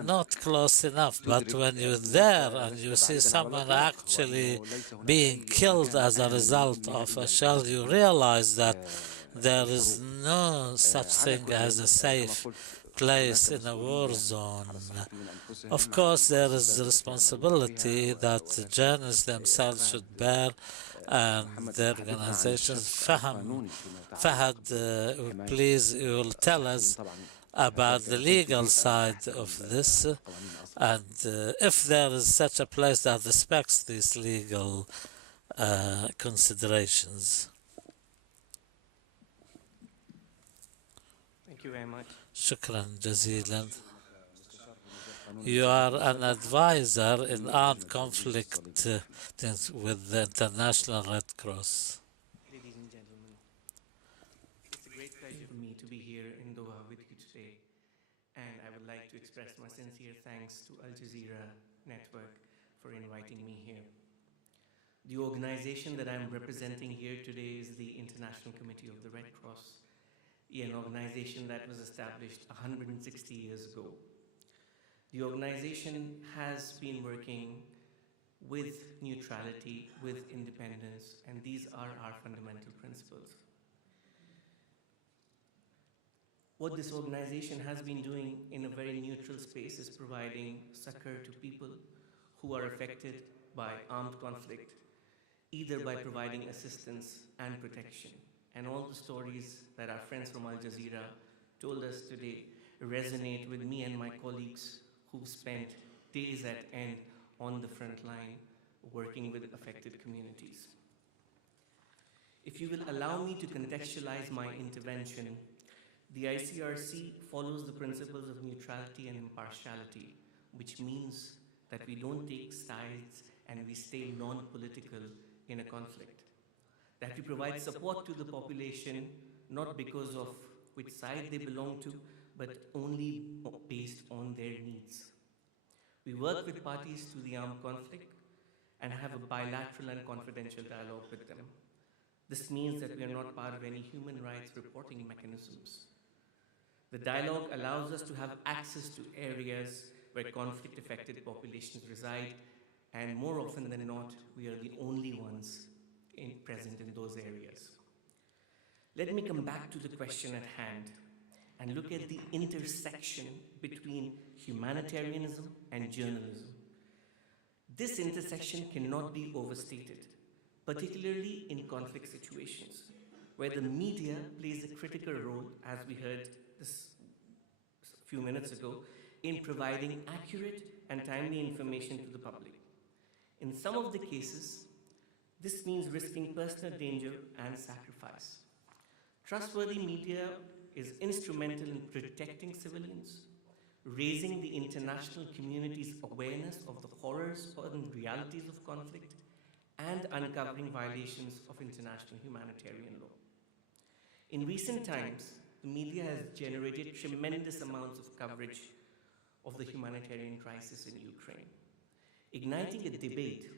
not close enough. But when you're there and you see someone actually being killed as a result of a shell, you realize that there is no such thing as a safe place in a war zone. Of course, there is the responsibility that the journalists themselves should bear and their organizations. Fahad, please, you will tell us about the legal side of this, and if there is such a place that respects these legal considerations. Thank you very much. Shukran jazilan. You are an advisor in armed conflict with the International Red Cross. Ladies and gentlemen, it's a great pleasure for me to be here in Doha with you today, and I would like to express my sincere thanks to Al Jazeera Network for inviting me here. The organization that I'm representing here today is the International Committee of the Red Cross, an organization that was established 160 years ago. The organization has been working with neutrality, with independence, and these are our fundamental principles. What this organization has been doing in a very neutral space is providing succor to people who are affected by armed conflict, either by providing assistance and protection. And all the stories that our friends from Al Jazeera told us today resonate with me and my colleagues who've spent days at end on the front line working with affected communities. If you will allow me to contextualize my intervention, the ICRC follows the principles of neutrality and impartiality, which means that we don't take sides and we stay non-political in a conflict. That we provide support to the population, not because of which side they belong to, but only based on their needs. We work with parties to the armed conflict and have a bilateral and confidential dialogue with them. This means that we are not part of any human rights reporting mechanisms. The dialogue allows us to have access to areas where conflict-affected populations reside, and more often than not, we are the only ones present in those areas. Let me come back to the question at hand and look at the intersection between humanitarianism and journalism. This intersection cannot be overstated, particularly in conflict situations, where the media plays a critical role, as we heard this a few minutes ago, in providing accurate and timely information to the public. In some of the cases, this means risking personal danger and sacrifice. Trustworthy media is instrumental in protecting civilians, raising the international community's awareness of the horrors and realities of conflict, and uncovering violations of international humanitarian law. In recent times, the media has generated tremendous amounts of coverage of the humanitarian crisis in Ukraine, igniting a debate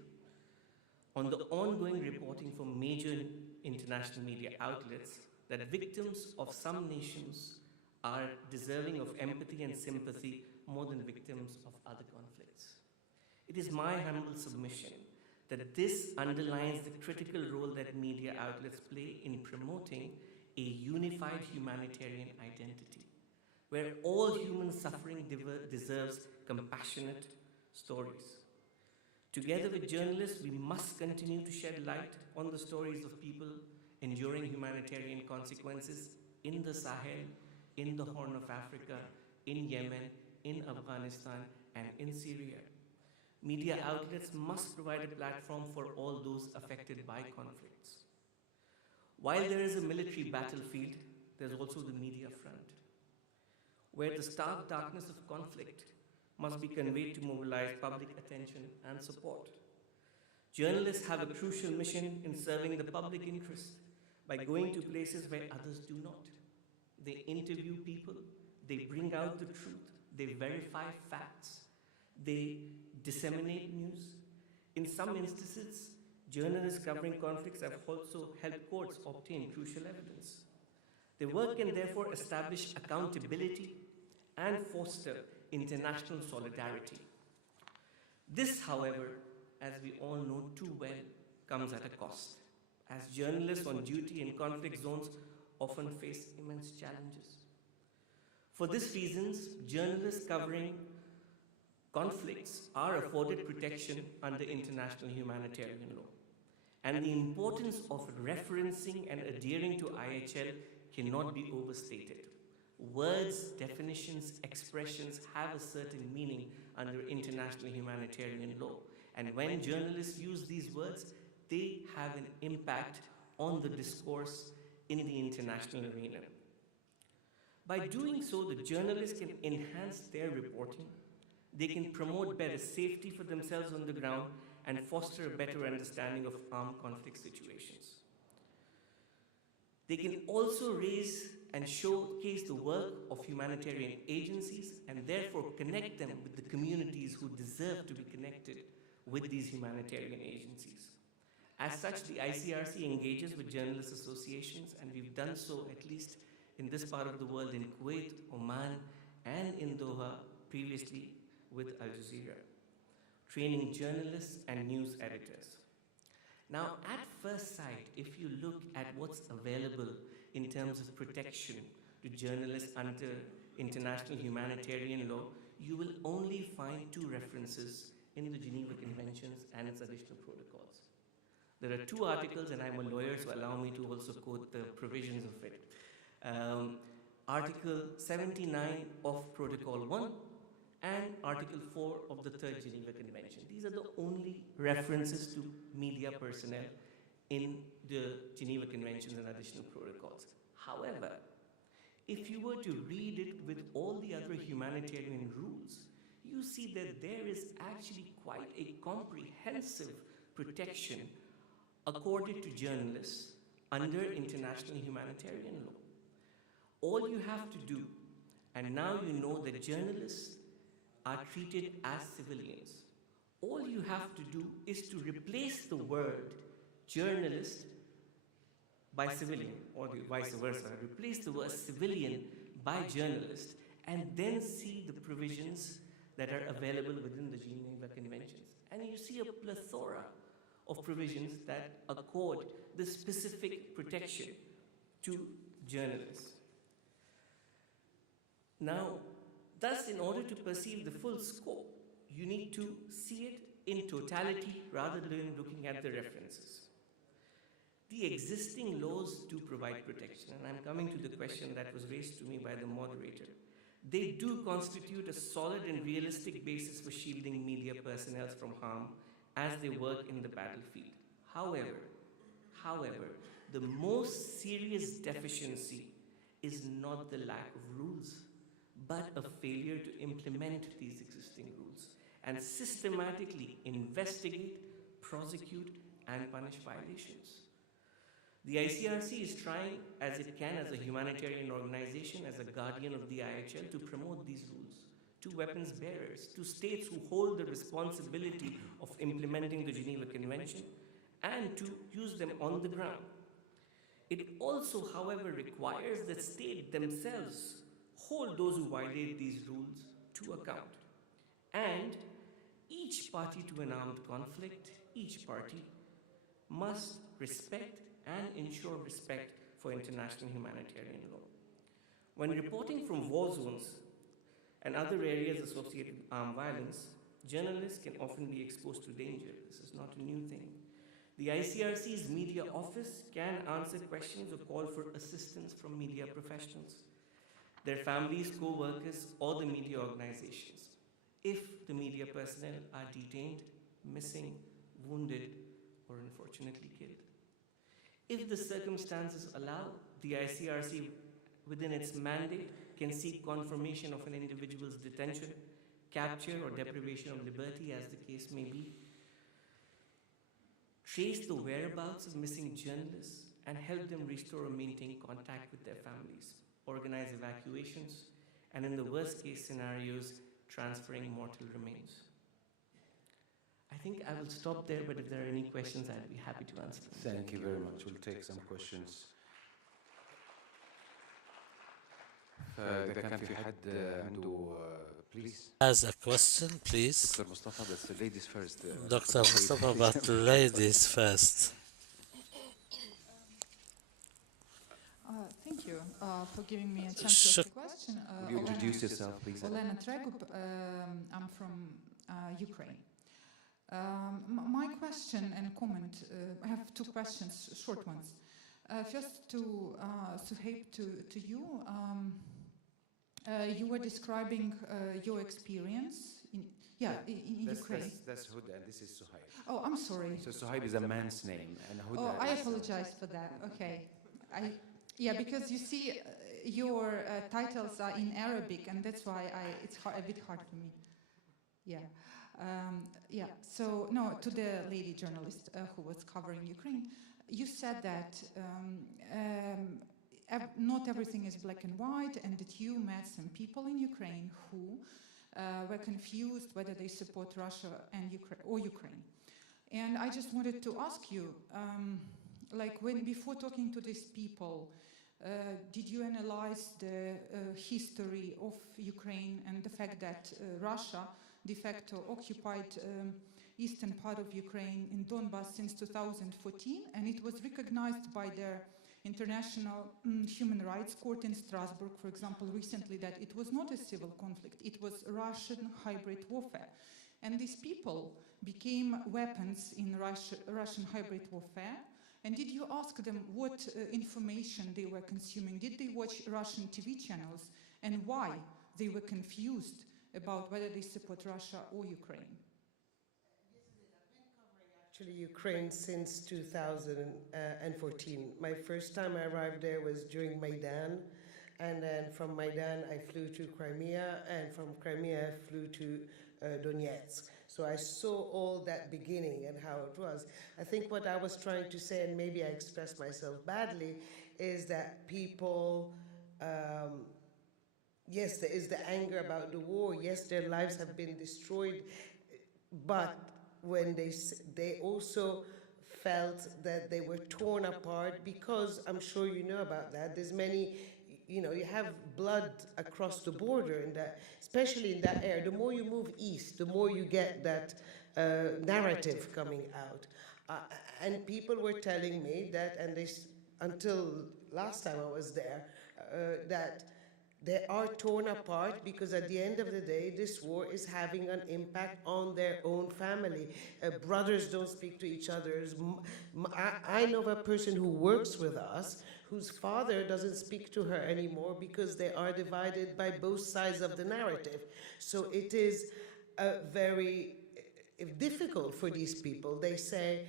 on the ongoing reporting from major international media outlets that victims of some nations are deserving of empathy and sympathy more than victims of other conflicts. It is my humble submission that this underlines the critical role that media outlets play in promoting a unified humanitarian identity, where all human suffering deserves compassionate stories. Together with journalists, we must continue to shed light on the stories of people enduring humanitarian consequences in the Sahel, in the Horn of Africa, in Yemen, in Afghanistan, and in Syria. Media outlets must provide a platform for all those affected by conflicts. While there is a military battlefield, there's also the media front, where the stark darkness of conflict must be conveyed to mobilize public attention and support. Journalists have a crucial mission in serving the public interest by going to places where others do not. They interview people, they bring out the truth, they verify facts, they disseminate news. In some instances, journalists covering conflicts have also helped courts obtain crucial evidence. Their work can therefore establish accountability and foster international solidarity. This, however, as we all know too well, comes at a cost, as journalists on duty in conflict zones often face immense challenges. For these reasons, journalists covering conflicts are afforded protection under international humanitarian law. And the importance of referencing and adhering to IHL cannot be overstated. Words, definitions, expressions have a certain meaning under international humanitarian law. And when journalists use these words, they have an impact on the discourse in the international arena. By doing so, the journalists can enhance their reporting, they can promote better safety for themselves on the ground, and foster a better understanding of armed conflict situations. They can also raise and showcase the work of humanitarian agencies and therefore connect them with the communities who deserve to be connected with these humanitarian agencies. As such, the ICRC engages with journalist associations, and we've done so at least in this part of the world in Kuwait, Oman, and in Doha previously with Al Jazeera, training journalists and news editors. Now, at first sight, if you look at what's available in terms of protection to journalists under international humanitarian law, you will only find two references in the Geneva Conventions and its additional protocols. There are two articles, and I'm a lawyer, so allow me to also quote the provisions of it. Article 79 of Protocol 1 and Article 4 of the Third Geneva Convention. These are the only references to media personnel in the Geneva Conventions and additional protocols. However, if you were to read it with all the other humanitarian rules, you see that there is actually quite a comprehensive protection accorded to journalists under international humanitarian law. All you have to do, and now you know that journalists are treated as civilians. All you have to do is to replace the word journalist by civilian, or the vice versa. Replace the word civilian by journalist, and then see the provisions that are available within the Geneva Conventions. And you see a plethora of provisions that accord the specific protection to journalists. Now, thus, in order to perceive the full scope, you need to see it in totality rather than looking at the references. The existing laws do provide protection, and I'm coming to the question that was raised to me by the moderator. They do constitute a solid and realistic basis for shielding media personnel from harm as they work in the battlefield. However, the most serious deficiency is not the lack of rules, but a failure to implement these existing rules and systematically investigate, prosecute, and punish violations. The ICRC is trying as it can as a humanitarian organization, as a guardian of the IHL, to promote these rules to weapons bearers, to states who hold the responsibility of implementing the Geneva Convention, and to use them on the ground. It also, however, requires that states themselves hold those who violate these rules to account. And each party to an armed conflict, each party, must respect and ensure respect for international humanitarian law. When reporting from war zones and other areas associated with armed violence, journalists can often be exposed to danger. This is not a new thing. The ICRC's media office can answer questions or call for assistance from media professionals, their families, co-workers, or the media organizations, if the media personnel are detained, missing, wounded, or unfortunately killed. If the circumstances allow, the ICRC, within its mandate, can seek confirmation of an individual's detention, capture, or deprivation of liberty, as the case may be, trace the whereabouts of missing journalists, and help them restore or maintain contact with their families, organize evacuations, and in the worst case scenarios, transferring mortal remains. I think I will stop there, but if there are any questions, I'd be happy to answer them. Thank you very much. We'll take some questions. إذا كان في حد عنده please. As a question, please. Dr. Mustafa, that's the ladies first. Dr. Mustafa, but ladies first. Thank you for giving me a chance to ask a question. Will you introduce yourself, please? Olena Tregup, I'm from Ukraine. My question and comment, I have two questions, short ones. First to Suhaib, to you. You were describing your experience in Ukraine. That's Huda, and this is Suhaib. Oh, I'm sorry. So Suhaib is a man's name, and Huda. Oh, I apologize for that. Okay. Because you see, your titles are in Arabic, and that's why it's a bit hard for me. So, no, to the lady journalist who was covering Ukraine, you said that not everything is black and white, and that you met some people in Ukraine who were confused whether they support Russia and Ukraine. And I just wanted to ask you, before talking to these people, did you analyze the history of Ukraine and the fact that Russia de facto occupied eastern part of Ukraine in Donbass since 2014, and it was recognized by the International Human Rights Court in Strasbourg, for example, recently, that it was not a civil conflict, it was Russian hybrid warfare. And these people became weapons in Russian hybrid warfare. And did you ask them what information they were consuming? Did they watch Russian TV channels? And why they were confused about whether they support Russia or Ukraine? Actually, Ukraine since 2014. My first time I arrived there was during Maidan, and then from Maidan I flew to Crimea, and from Crimea I flew to Donetsk. So I saw all that beginning and how it was. I think what I was trying to say, and maybe I expressed myself badly, is that people, yes, there is the anger about the war. Yes, their lives have been destroyed, but when they also felt that they were torn apart, because I'm sure you know about that. There's many, you have blood across the border, in that, especially in that area. The more you move east, the more you get that narrative coming out. And people were telling me that, and until last time I was there, that they are torn apart because at the end of the day, this war is having an impact on their own family. Brothers don't speak to each other. I know a person who works with us whose father doesn't speak to her anymore because they are divided by both sides of the narrative. So it is very difficult for these people. They say,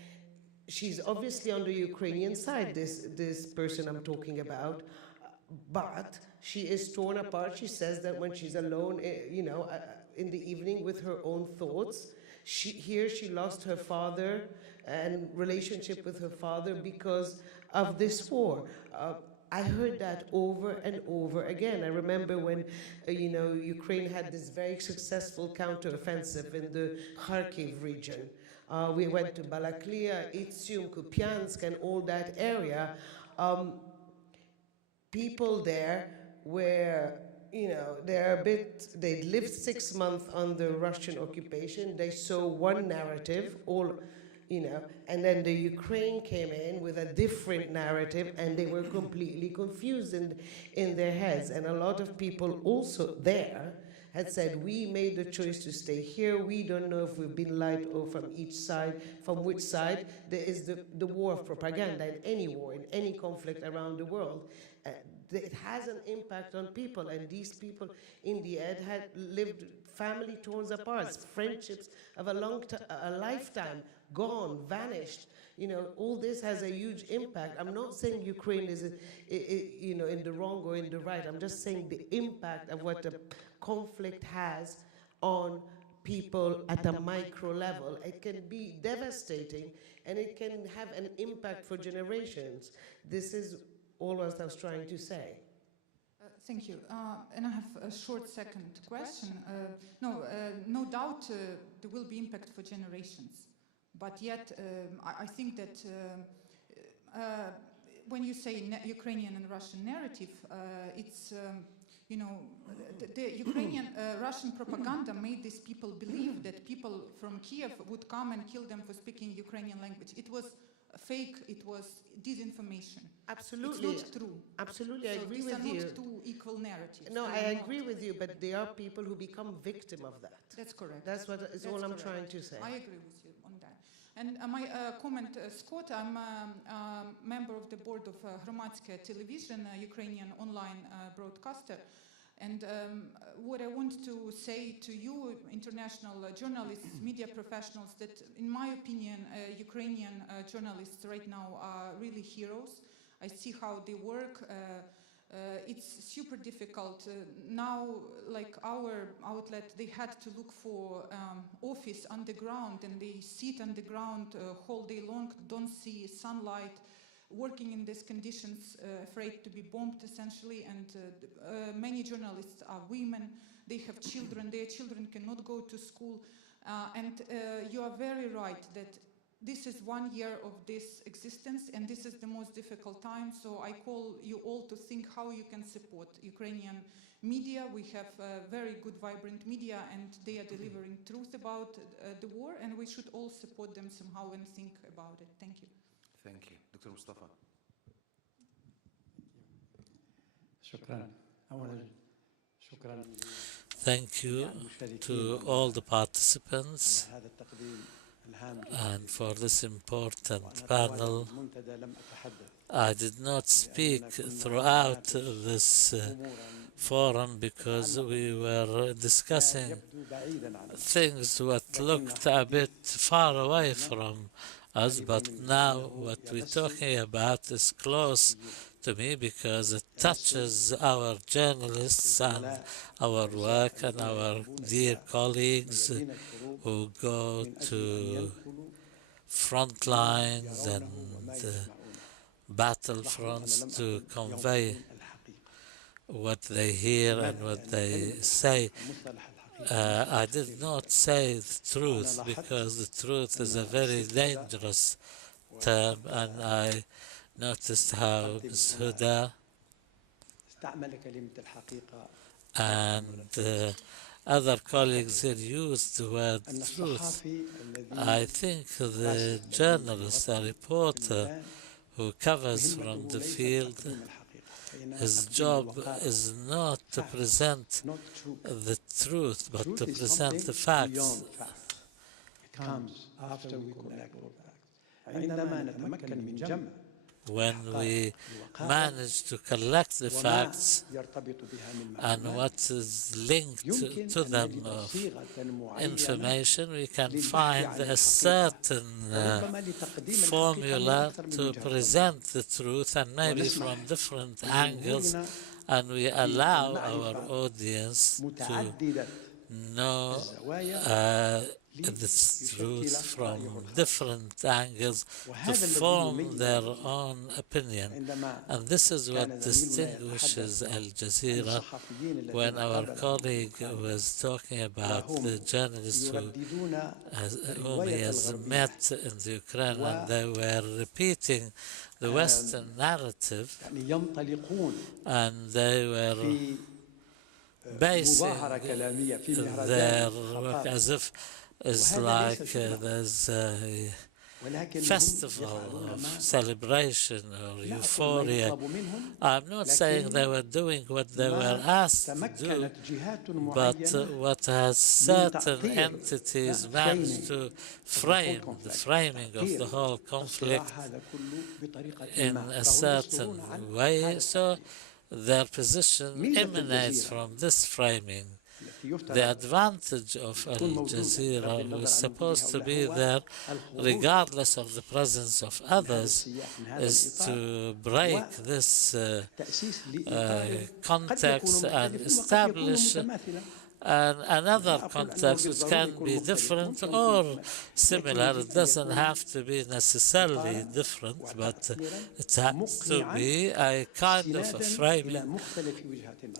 she's obviously on the Ukrainian side, this person I'm talking about, but she is torn apart. She says that when she's alone, in the evening with her own thoughts, She lost her father and relationship with her father because of this war. I heard that over and over again. I remember when, Ukraine had this very successful counteroffensive in the Kharkiv region. We went to Balaklia, Izium, Kupiansk, and all that area. People there were, they'd lived 6 months under Russian occupation. They saw one narrative, and then the Ukraine came in with a different narrative, and they were completely confused in their heads. And a lot of people also there had said, we made the choice to stay here. We don't know if we've been lied or from each side, from which side. There is the war of propaganda in any war, in any conflict around the world. It has an impact on people, and these people in the end had lived family torn apart, friendships of a lifetime gone, vanished. All this has a huge impact. I'm not saying Ukraine is, in the wrong or in the right. I'm just saying the impact of what the conflict has on people at a micro level. It can be devastating, and it can have an impact for generations. This is all what I was trying to say. Thank you. And I have a short second question. No doubt there will be impact for generations. But yet, I think that when you say Ukrainian and Russian narrative, it's, the Ukrainian Russian propaganda made these people believe that people from Kiev would come and kill them for speaking Ukrainian language. It was fake, it was disinformation. Absolutely. It's not true. Absolutely, I agree with you. These are not two equal narratives. No, I agree with you, but there are people who become victim of that. That's correct. That's all I'm trying to say. I agree with you on that. And my comment, Scott, I'm a member of the board of Hromadske Television, a Ukrainian online broadcaster. And what I want to say to you, international journalists, media professionals, that in my opinion, Ukrainian journalists right now are really heroes. I see how they work. It's super difficult. Now, like our outlet, they had to look for office underground, and they sit underground whole day long, don't see sunlight, working in these conditions, afraid to be bombed essentially, and many journalists are women, they have children, their children cannot go to school, and you are very right that this is 1 year of this existence, and this is the most difficult time, so I call you all to think how you can support Ukrainian media. We have very good, vibrant media, and they are delivering truth about the war, and we should all support them somehow and think about it. Thank you. Thank you. Dr. Mustafa. Thank you to all the participants and for this important panel. I did not speak throughout this forum because we were discussing things that looked a bit far away from us, but now what we're talking about is close to me because it touches our journalists and our work and our dear colleagues who go to front lines and battlefronts to convey what they hear and what they say. I did not say the truth because the truth is a very dangerous term, and I noticed how Ms. Huda and other colleagues here used the word truth. I think the journalist, a reporter who covers from the field, his job is not to present the truth, but to present the facts. It comes after we collect all facts. When we manage to collect the facts and what is linked to them of information, we can find a certain formula to present the truth, and maybe from different angles, and we allow our audience to know this truth from different angles to form their own opinion. And this is what distinguishes Al Jazeera. When our colleague was talking about the journalists whom he has met in the Ukraine, and they were repeating the Western narrative, and they were basing their work as if it's like there's a festival of celebration or euphoria. I'm not saying they were doing what they were asked to do, but what has certain entities managed to frame, the framing of the whole conflict in a certain way, so their position emanates from this framing. The advantage of Al Jazeera, who is supposed to be there regardless of the presence of others, is to break this context and establish another context which can be different or similar. It doesn't have to be necessarily different, but it has to be a kind of a framing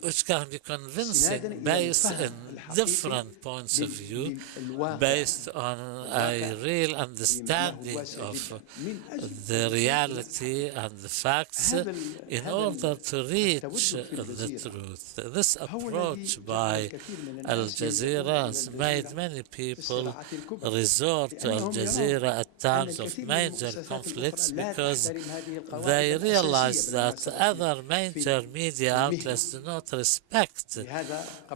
which can be convincing based in different points of view, based on a real understanding of the reality and the facts in order to reach the truth. This approach by Al Jazeera has made many people resort to Al Jazeera at times of major conflicts because they realize that other major media outlets do not respect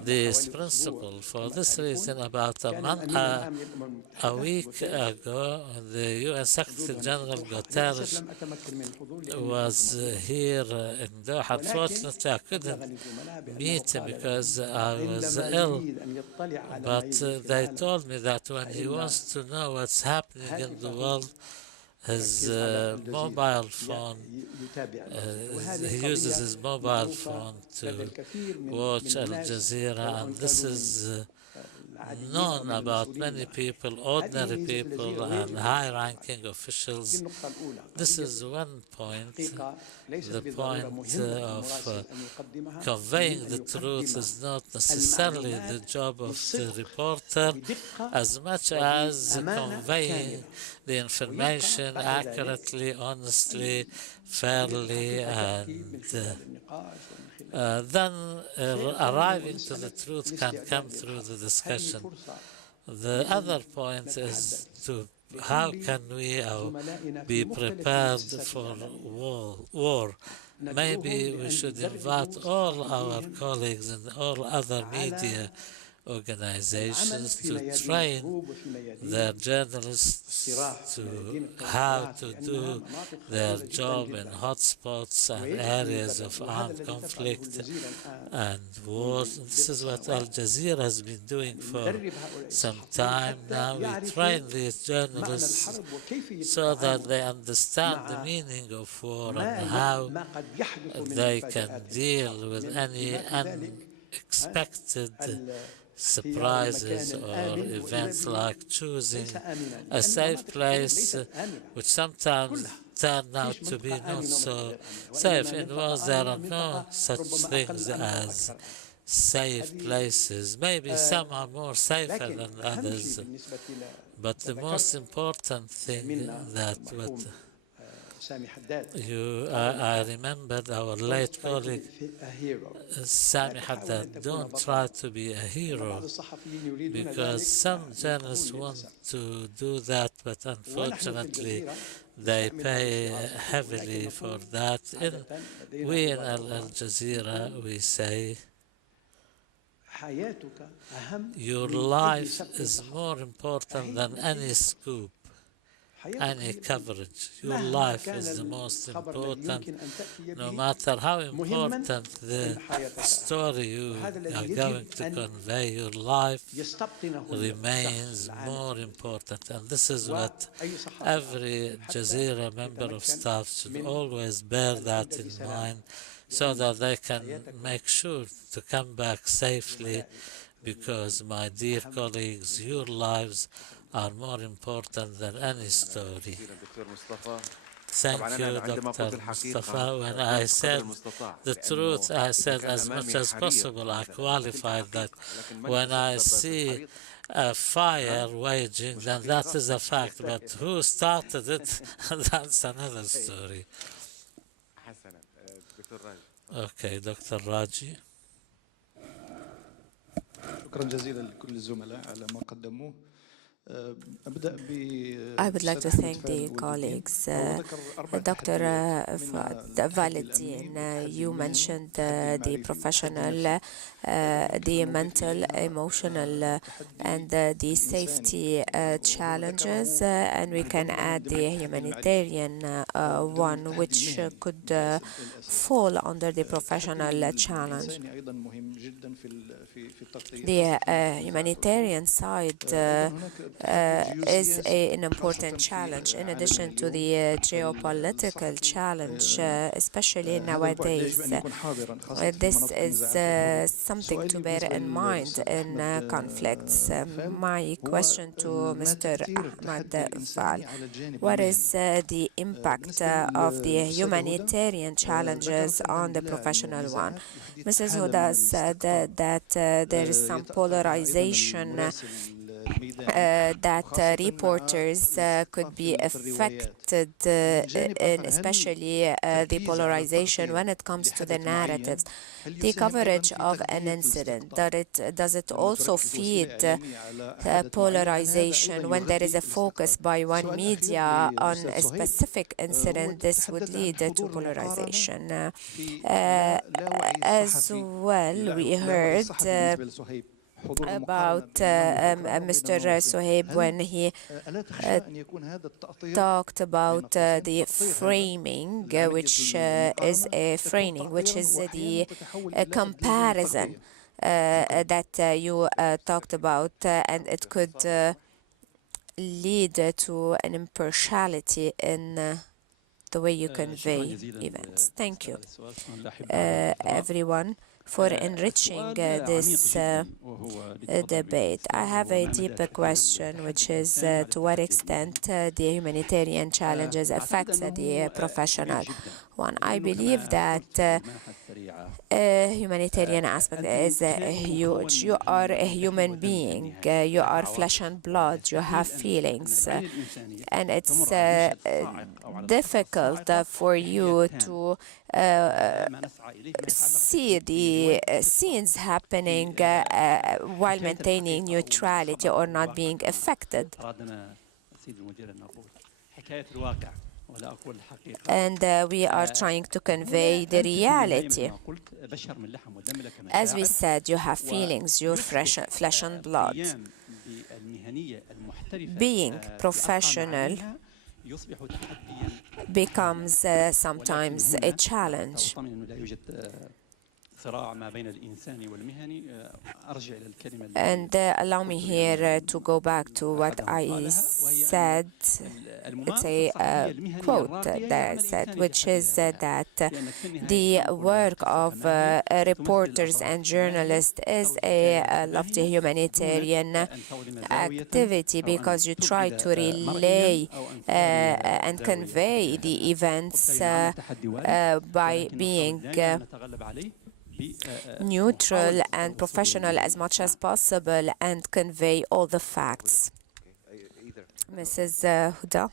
this principle. For this reason, about a week ago, the UN Secretary General Guterres was here in Doha. Unfortunately, I couldn't meet him because I was ill. But they told me that when he wants to know what's happening in the world, his mobile phone, he uses his mobile phone to watch Al Jazeera, and this is known about many people, ordinary people and high-ranking officials. This is one point. The point of conveying the truth is not necessarily the job of the reporter as much as conveying the information accurately, honestly, fairly, and then arriving to the truth can come through the discussion. The other point is how can we be prepared for war? Maybe we should invite all our colleagues in all other media organizations to train their journalists to how to do their job in hotspots and areas of armed conflict and wars. This is what Al Jazeera has been doing for some time now. We train these journalists so that they understand the meaning of war and how they can deal with any unexpected surprises or events like choosing a safe place which sometimes turn out to be not so safe. In wars there are no such things as safe places. Maybe some are more safer than others, but the most important thing that I remembered our late colleague Sami Haddad. Don't try to be a hero, because some journalists want to do that, but unfortunately they pay heavily for that. We in Al Jazeera, we say, your life is more important than any scoop, any coverage. Your life is the most important. No matter how important the story you are going to convey, your life remains more important. And this is what every Jazeera member of staff should always bear that in mind, so that they can make sure to come back safely, because, my dear colleagues, your lives are more important than any story. Thank you, Dr. Mustafa. When I said the truth, I said as much as possible. I qualified that when I see a fire waging, then that is a fact. But who started it, that's another story. Okay, Dr. Raji. شكرا جزيلا لكل الزملاء على ما قدموه. أبدأ I would like to بالسادة thank the colleagues. هو ذكر أربع Dr. تحديات منها التحدي الأمني Valentin, والتحدي you المهني mentioned والتحدي the المعرفي professional, the mental, emotional, and the safety challenges, and we can add the humanitarian one, which could fall under the professional challenge. أيضا مهم جدا في التغطية. The humanitarian side is an important challenge in addition to the geopolitical challenge, especially nowadays. This is something to bear in mind in conflicts. My question to Mr. Ahmad Fall: what is the impact of the humanitarian challenges on the professional one? Mrs. Huda said that there is some polarization, that reporters could be affected, in especially the polarization when it comes to the narratives. The coverage of an incident, does it also feed polarization? When there is a focus by one media on a specific incident, this would lead to polarization. As well, we heard about Mr. Suhaib when he talked about the framing, which is a framing, which is the comparison that you talked about, and it could lead to an impartiality in the way you convey events. Thank you, everyone, for enriching this debate. I have a deeper question, which is to what extent the humanitarian challenges affect the professional one. I believe that humanitarian aspect is huge. You are a human being. You are flesh and blood. You have feelings. And it's difficult for you to see the scenes happening while maintaining neutrality or not being affected. And we are trying to convey the reality. As we said, you have feelings, you're flesh and blood. Being professional becomes sometimes a challenge. And allow me here to go back to what I said. It's a quote that I said, which is that the work of reporters and journalists is a lofty humanitarian activity, because you try to relay and convey the events by being neutral and professional as much as possible and convey all the facts. Mrs. Huda.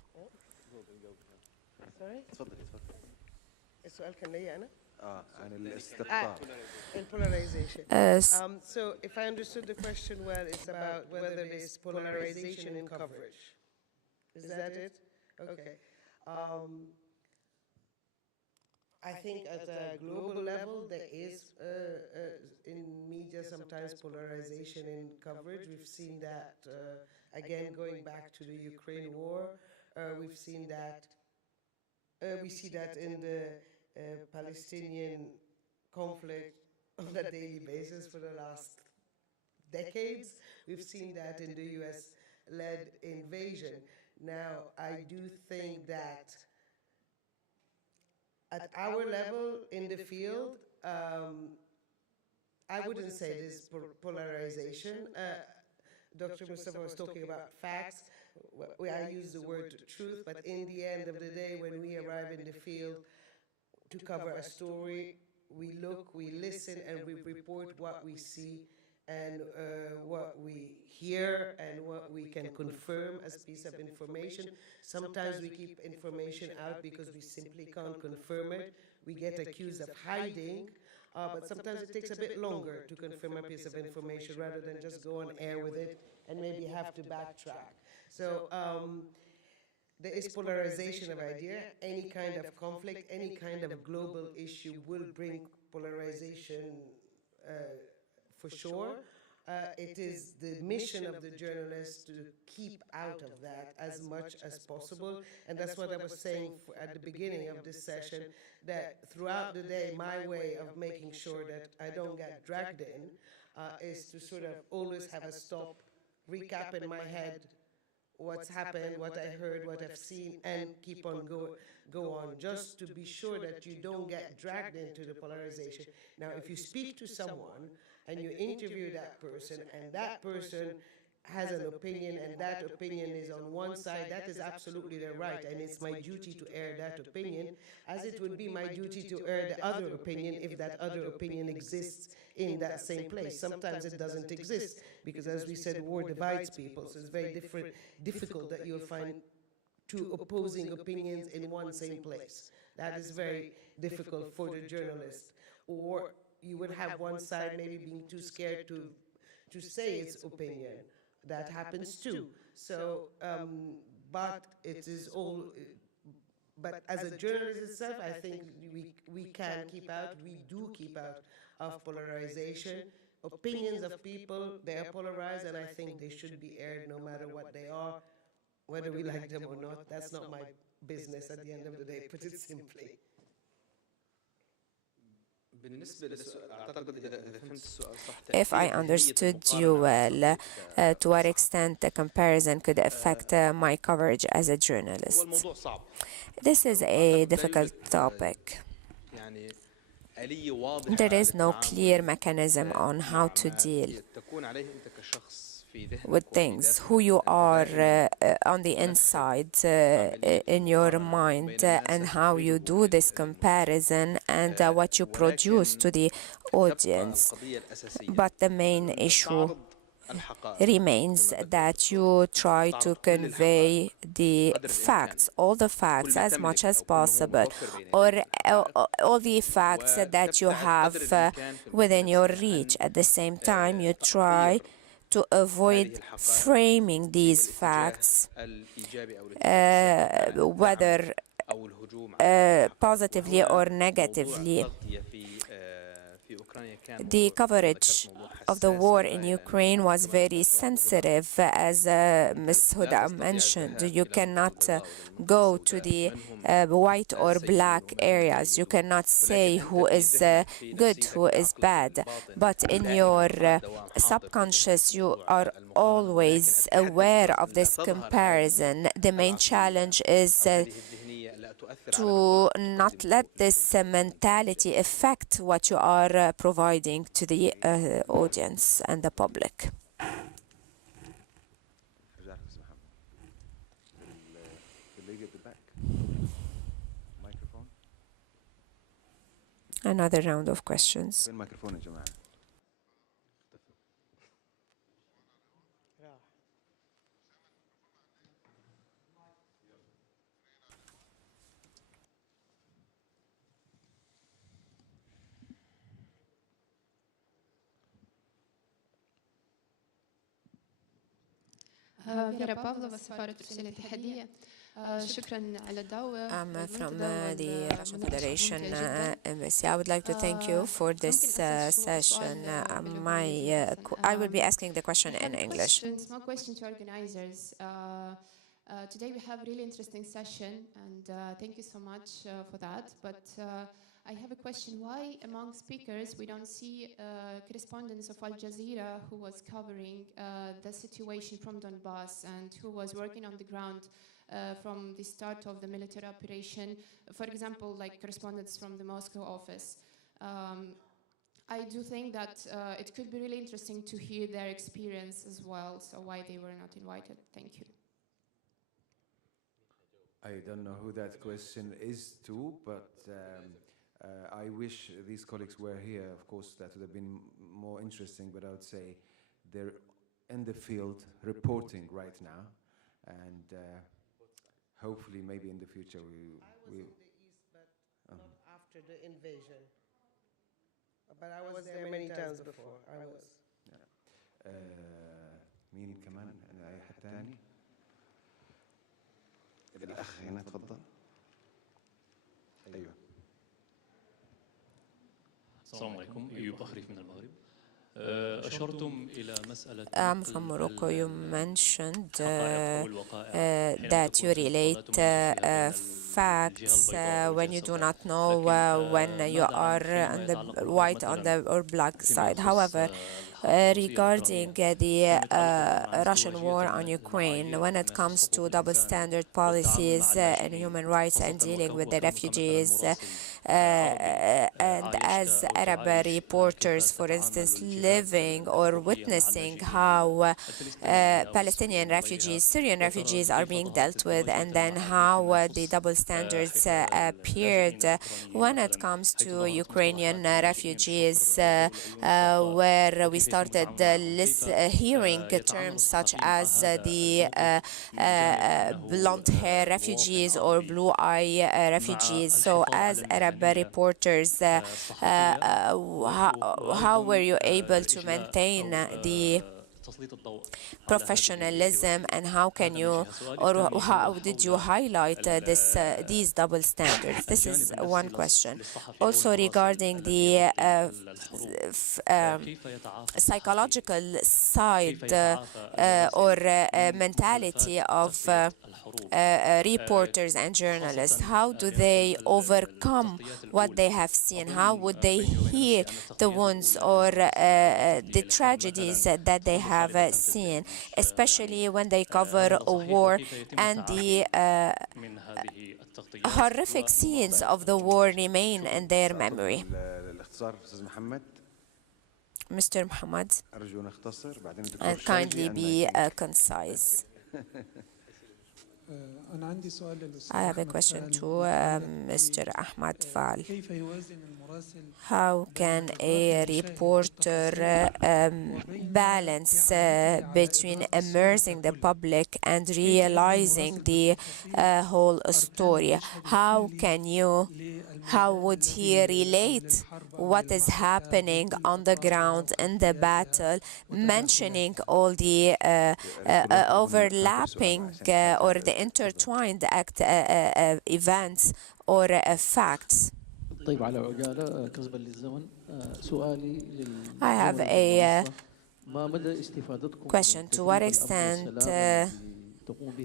السؤال كان ليا أنا؟ عن الاستقطاب. Polarization. So if I understood the question well, it's about whether there's polarization in coverage. Is that it? Okay. I think at a global level, there is in media sometimes polarization in coverage. We've seen that, again, going back to the Ukraine war. We've seen that. We see that in the Palestinian conflict on a daily basis for the last decades. We've seen that in the US-led invasion. Now, I do think that at our level in the field, I wouldn't say it is polarization. Dr. Mustafa was talking about facts. I use the word truth, but in the end of the day, when we arrive in the field to cover a story, we look, we listen, and we report what we see and what we hear and what we can confirm as piece of information. Sometimes we keep information out because we simply can't confirm it. We get accused of hiding, but sometimes it takes a bit longer to confirm a piece of information rather than just go on air with it and maybe have to backtrack. So there is polarization of idea. Any kind of conflict, any kind of global issue will bring polarization for sure. It is the mission of the journalist to keep out of that as much as possible. And that's what I was saying at the beginning of this session, that throughout the day, my way of making sure that I don't get dragged in is to sort of always have a stop, recap in my head what's happened, what I heard, what I've seen, and keep on go on, just to be sure that you don't get dragged into the polarization. Now, if you speak to someone and you interview that person, and that person has an opinion, and that opinion is on one side, that is absolutely their right, and it's my duty to air that opinion, as it would be my duty to air the other opinion if that other opinion exists in that same place. Sometimes it doesn't exist, because as we said, war divides people, so it's very difficult that you'll find two opposing opinions in one same place. That is very difficult for the journalist. Or you would have one side maybe being too scared to say its opinion. That happens too. So, but it is all, but as a journalist itself, I think we can keep out, we do keep out of polarization. Opinions of people, they are polarized, and I think they should be aired no matter what they are, whether we like them or not. That's not my business at the end of the day, put it simply. If I understood you well, to what extent the comparison could affect my coverage as a journalist? This is a difficult topic. There is no clear mechanism on how to deal with things, who you are on the inside in your mind, and how you do this comparison, and what you produce to the audience. But the main issue remains that you try to convey the facts, all the facts as much as possible, or all the facts that you have within your reach. At the same time, you try to avoid framing these facts, whether positively or negatively. The coverage of the war in Ukraine was very sensitive, as Ms. Huda mentioned. You cannot go to the white or black areas. You cannot say who is good, who is bad. But in your subconscious, you are always aware of this comparison. The main challenge is to not let this mentality affect what you are providing to the audience and the public. Another round of questions. فيرا بافلوفا سفارة روسيا الاتحادية شكرا على الدعوة. I'm from the Russian Federation Embassy. I would like to thank you for this session. I will be asking the question in English. Small question to organizers. Today we have a really interesting session, and thank you so much for that. But I have a question. Why among speakers we don't see correspondents of Al Jazeera who was covering the situation from Donbass and who was working on the ground from the start of the military operation? For example, like correspondents from the Moscow office. I do think that it could be really interesting to hear their experience as well, so why they were not invited. Thank you. I don't know who that question is to, but I wish these colleagues were here. Of course, that would have been more interesting, but I would say they're in the field reporting right now, and hopefully maybe in the future we... I was in the east, but not after the invasion. But I was there many times before. I was. مين كمان؟ أي حد تاني؟ الأخ هنا تفضل. أيوه. السلام عليكم، أيوب أخريف من المغرب. أشرتم إلى مسألة I'm from Morocco. You mentioned that you relate facts when you do not know when you are on the white on the or black side. However, regarding the Russian war on Ukraine, when it comes to double standard policies and human rights and dealing with the refugees, and as Arab reporters, for instance, living or witnessing how Palestinian refugees, Syrian refugees are being dealt with, and then how the double standards appeared when it comes to Ukrainian refugees, where we started hearing terms such as the blonde hair refugees or blue eye refugees. So as Arab reporters, how were you able to maintain the professionalism, and how can you, or how did you highlight these double standards? This is one question. Also regarding the psychological side or mentality of reporters and journalists, how do they overcome what they have seen? How would they heal the wounds or the tragedies that they have seen, especially when they cover a war and the horrific scenes of the war remain in their memory? Mr. Muhammad, kindly be concise. I have a question to Mr. Ahmad Fall. How can a reporter balance between immersing the public and realizing the whole story? How would he relate what is happening on the ground in the battle, mentioning all the overlapping or the intertwined events or facts? I have a question. To what extent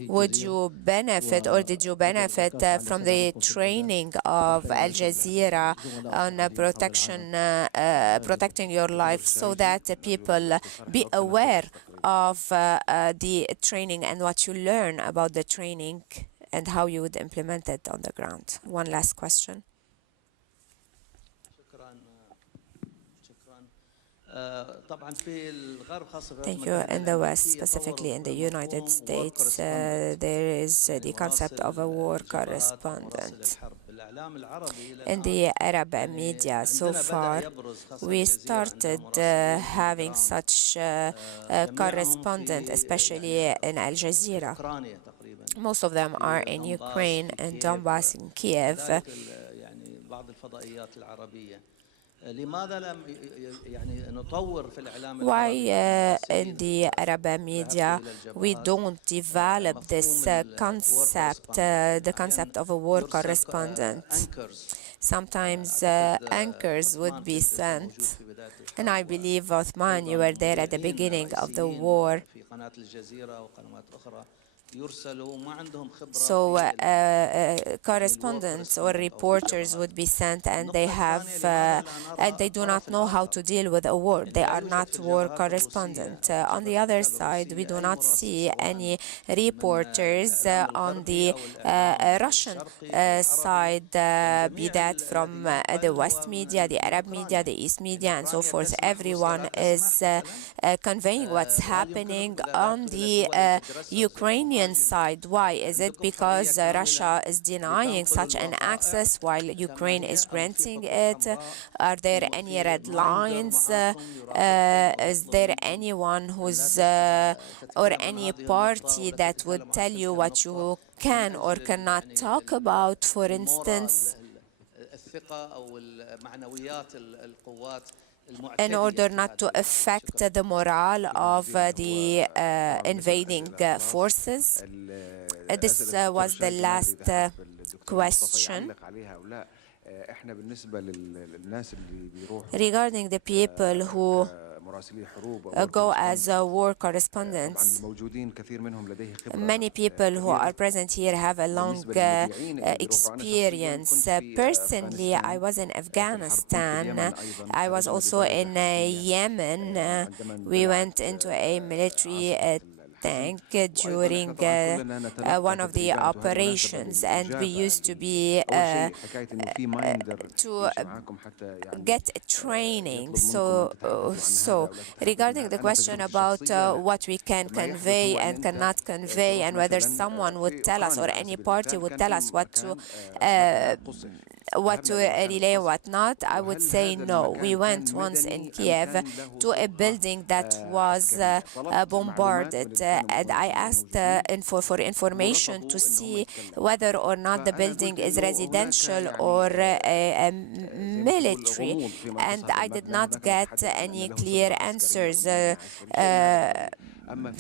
would you benefit, or did you benefit from the training of Al Jazeera on protecting your life, so that people be aware of the training and what you learn about the training and how you would implement it on the ground? One last question. Thank you. In the West, specifically in the United States, there is the concept of a war correspondent. In the Arab media, so far, we started having such a correspondent, especially in Al Jazeera. Most of them are in Ukraine and Donbass, in Kiev. Why in the Arab media we don't develop this concept, the concept of a war correspondent? Sometimes anchors would be sent, and I believe, Othman, you were there at the beginning of the war. So correspondents or reporters would be sent, and they do not know how to deal with a war. They are not war correspondent. On the other side, we do not see any reporters on the Russian side, be that from the West media, the Arab media, the East media, and so forth. Everyone is conveying what's happening on the Ukrainian side. Why? Is it because Russia is denying such an access while Ukraine is granting it? Are there any red lines? Is there anyone who's or any party that would tell you what you can or cannot talk about, for instance, in order not to affect the morale of the invading forces? This was the last question. Regarding the people who go as war correspondents, many people who are present here have a long experience. Personally, I was in Afghanistan. I was also in Yemen. We went into a military tank during one of the operations, and we used to be to get training. So regarding the question about what we can convey and cannot convey, and whether someone would tell us or any party would tell us what to relay, what not, I would say no. We went once in Kiev to a building that was bombarded, and I asked for information to see whether or not the building is residential or military, and I did not get any clear answers.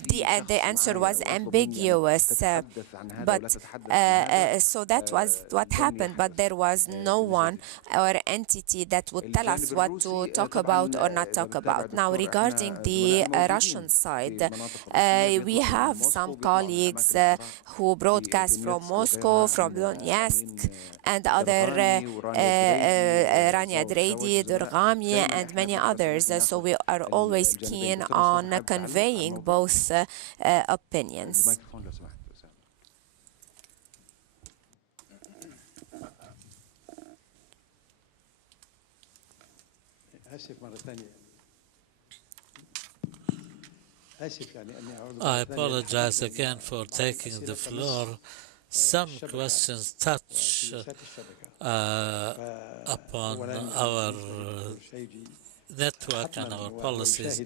The answer was ambiguous, but so that was what happened, but there was no one or entity that would tell us what to talk about or not talk about. Now, regarding the Russian side, we have some colleagues who broadcast from Moscow, from Donetsk, and other Rania Dredi, Durgami, and many others. So we are always keen on conveying both opinions. I apologize again for taking the floor. Some questions touch upon our network and our policies.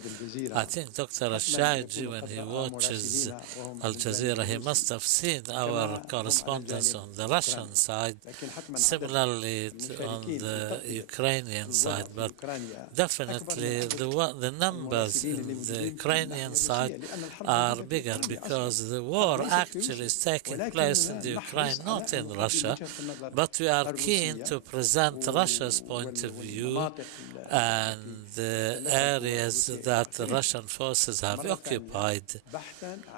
I think Dr. Ashaji, when he watches Al Jazeera, he must have seen our correspondence on the Russian side, similarly on the Ukrainian side. But definitely the numbers in the Ukrainian side are bigger, because the war actually is taking place in the Ukraine, not in Russia. But we are keen to present Russia's point of view and the areas that the Russian forces have occupied,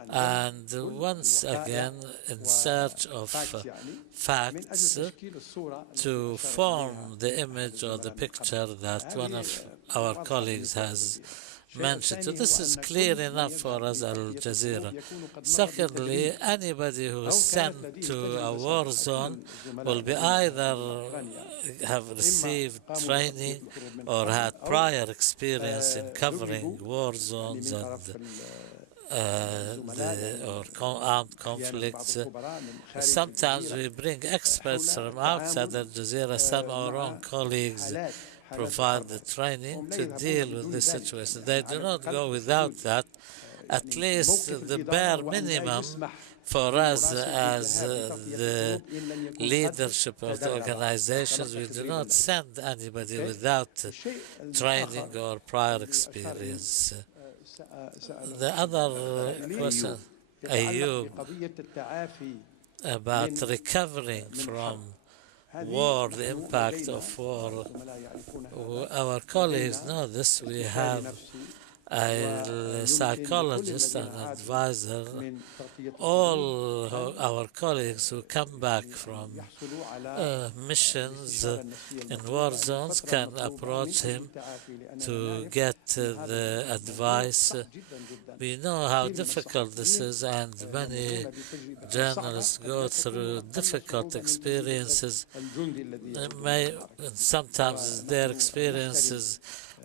and once again in search of facts to form the image or the picture that one of our colleagues has mentioned. So this is clear enough for us, Al Jazeera. Secondly, anybody who is sent to a war zone will be either have received training or had prior experience in covering war zones and armed conflicts. Sometimes we bring experts from outside Al Jazeera. Some of our own colleagues provide the training to deal with this situation. They do not go without that. At least the bare minimum for us as the leadership of the organizations, we do not send anybody without training or prior experience. The other question, Ayub, about recovering from war, the impact of war. Our colleagues know this. We have a psychologist and advisor, all our colleagues who come back from missions in war zones can approach him to get the advice. We know how difficult this is, and many journalists go through difficult experiences. Sometimes their experiences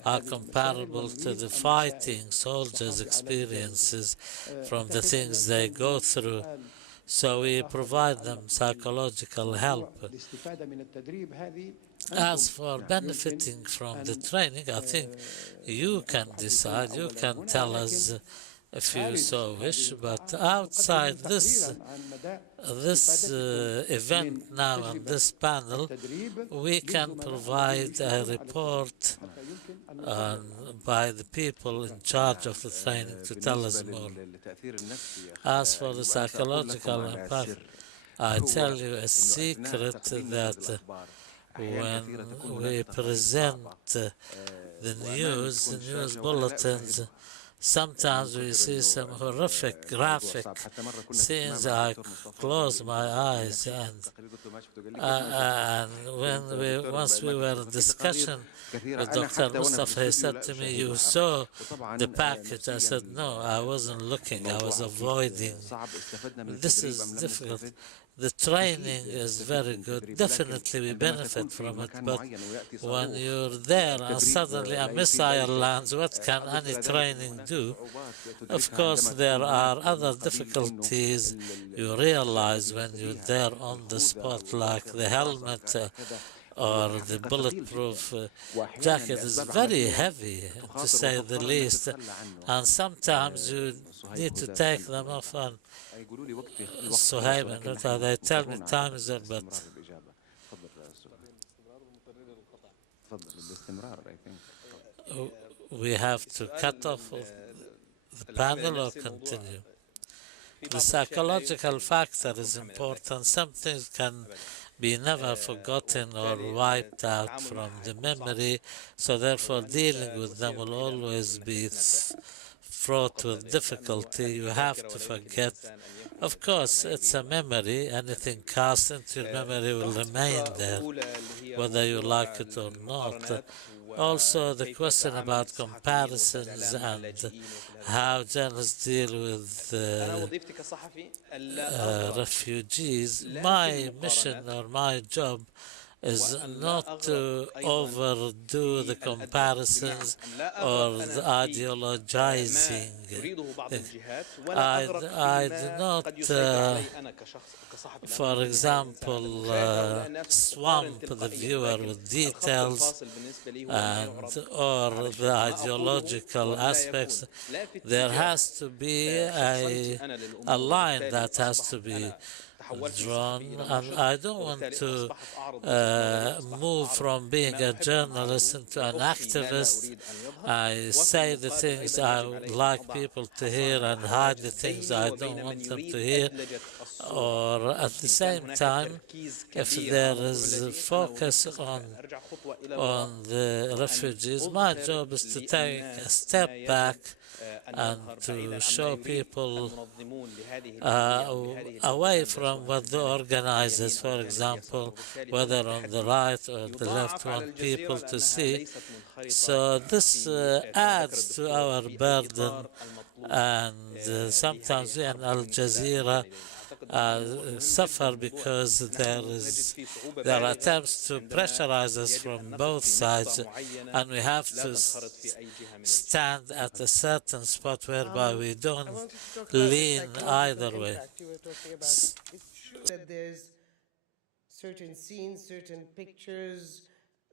are comparable to the fighting soldiers' experiences from the things they go through. So we provide them psychological help. As for benefiting from the training, I think you can decide, you can tell us if you so wish, but outside this event now and this panel, we can provide a report by the people in charge of the training to tell us more. As for the psychological impact, I tell you a secret that when we present the news bulletins, sometimes we see some horrific graphic scenes. I close my eyes, and once we were in discussion with Dr. Mustafa, he said to me, "You saw the package." I said, "No, I wasn't looking, I was avoiding." This is difficult. The training is very good. Definitely we benefit from it, but when you're there and suddenly a missile lands, what can any training do? Of course, there are other difficulties you realize when you're there on the spot, like the helmet or the bulletproof jacket is very heavy, to say the least, and sometimes you need to take them off. And Suhaib, they tell me time is up, but we have to cut off the panel or continue. The psychological factor is important. Some things can be never forgotten or wiped out from the memory, so therefore dealing with them will always be fraught with difficulty. You have to forget. Of course, it's a memory. Anything cast into your memory will remain there, whether you like it or not. Also, the question about comparisons and how journalists deal with refugees. My mission or my job is not to overdo the comparisons or the ideologizing. I do not, for example, swamp the viewer with details or the ideological aspects. There has to be a line that has to be drawn, and I don't want to move from being a journalist into an activist. I say the things I would like people to hear and hide the things I don't want them to hear. Or at the same time, if there is a focus on the refugees, my job is to take a step back and to show people away from what the organizers, for example, whether on the right or the left, want people to see. So this adds to our burden, and sometimes we in Al Jazeera suffer because there are attempts to pressurize us from both sides, and we have to stand at a certain spot whereby we don't lean either way. It's true that there's certain scenes, certain pictures,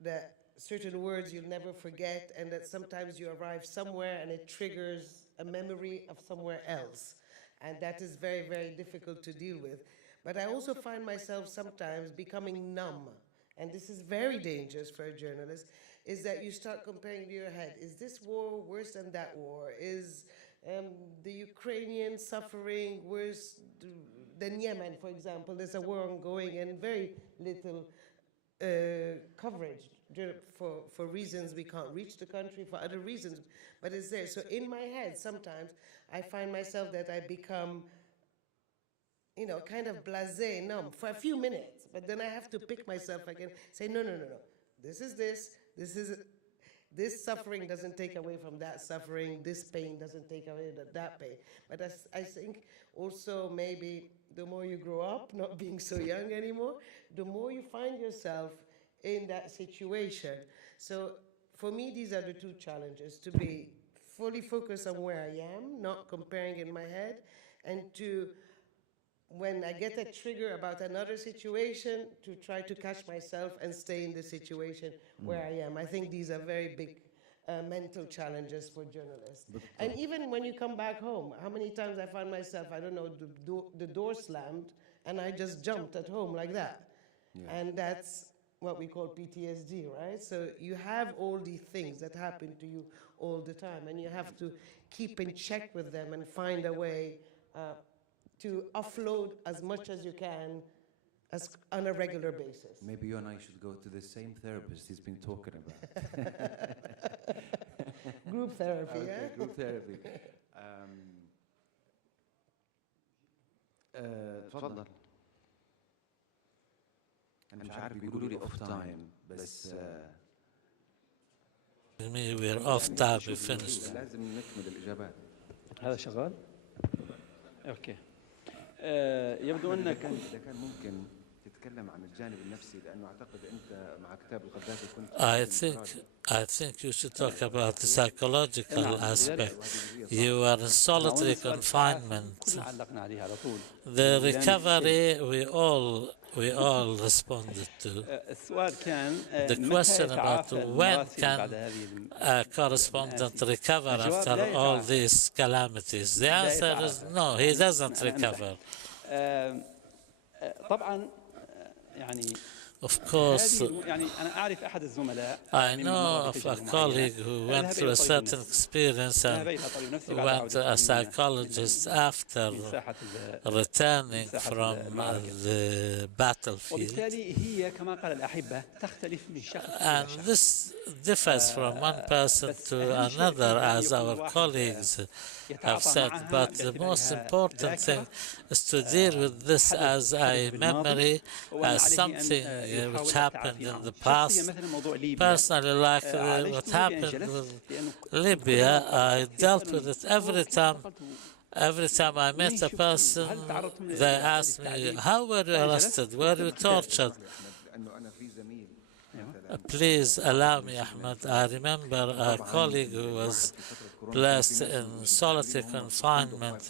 that certain words you'll never forget, and that sometimes you arrive somewhere and it triggers a memory of somewhere else. And that is very, very difficult to deal with. But I also find myself sometimes becoming numb, and this is very dangerous for a journalist, is that you start comparing in your head, is this war worse than that war? Is the Ukrainian suffering worse than Yemen, for example? There's a war ongoing and very little coverage for reasons we can't reach the country, for other reasons, but it's there. So in my head, sometimes I find myself that I become, kind of blasé, numb for a few minutes, but then I have to pick myself again, say, no. This is this suffering doesn't take away from that suffering, this pain doesn't take away that pain. But I think also maybe the more you grow up, not being so young anymore, the more you find yourself in that situation. So for me, these are the two challenges: to be fully focused on where I am, not comparing in my head, and to, when I get a trigger about another situation, to try to catch myself and stay in the situation where I am. I think these are very big mental challenges for journalists. And even when you come back home, how many times I find myself, I don't know, the door slammed, and I just jumped at home like that. Yeah. And that's what we call PTSD, right? So you have all these things that happen to you all the time, and you have to keep in check with them and find a way to offload as much as you can on a regular basis. Maybe you and I should go to the same therapist he's been talking about. Group therapy, okay, yeah? Group therapy. تفضل. أنا مش عارف بيقولوا لي off time بس we're off time, we finished. لازم نكمل الإجابات. هذا شغال؟ اوكي. يبدو أن كان ممكن تتكلم عن الجانب النفسي لأنه أعتقد أنت مع كتاب القذافي كنت I think you should talk about the psychological aspect. You are in solitary confinement. The recovery we all responded to. The question about when can a correspondent recover after all these calamities? The answer is no, he doesn't recover. Of course, I know of a colleague who went through a certain experience and went to a psychologist after returning from the battlefield. And this differs from one person to another, as our colleagues have said, but the most important thing is to deal with this as a memory, as something which happened in the past. Personally, like what happened with Libya, I dealt with it every time. Every time I met a person, they asked me, how were you arrested? Were you tortured? Please allow me, Ahmed. I remember a colleague who was placed in solitary confinement.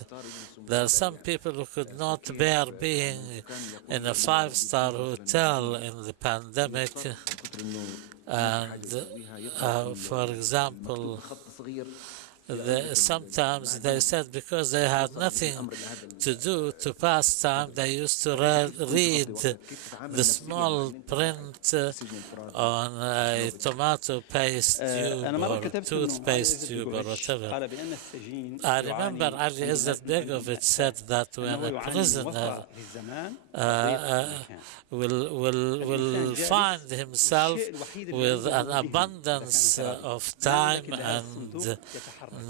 There are some people who could not bear being in a five-star hotel in the pandemic. And for example, sometimes they said because they had nothing to do to pass time, they used to read the small print on a tomato paste tube or toothpaste tube or whatever. I remember Ali Izzat Begovich said that when a prisoner will find himself with an abundance of time and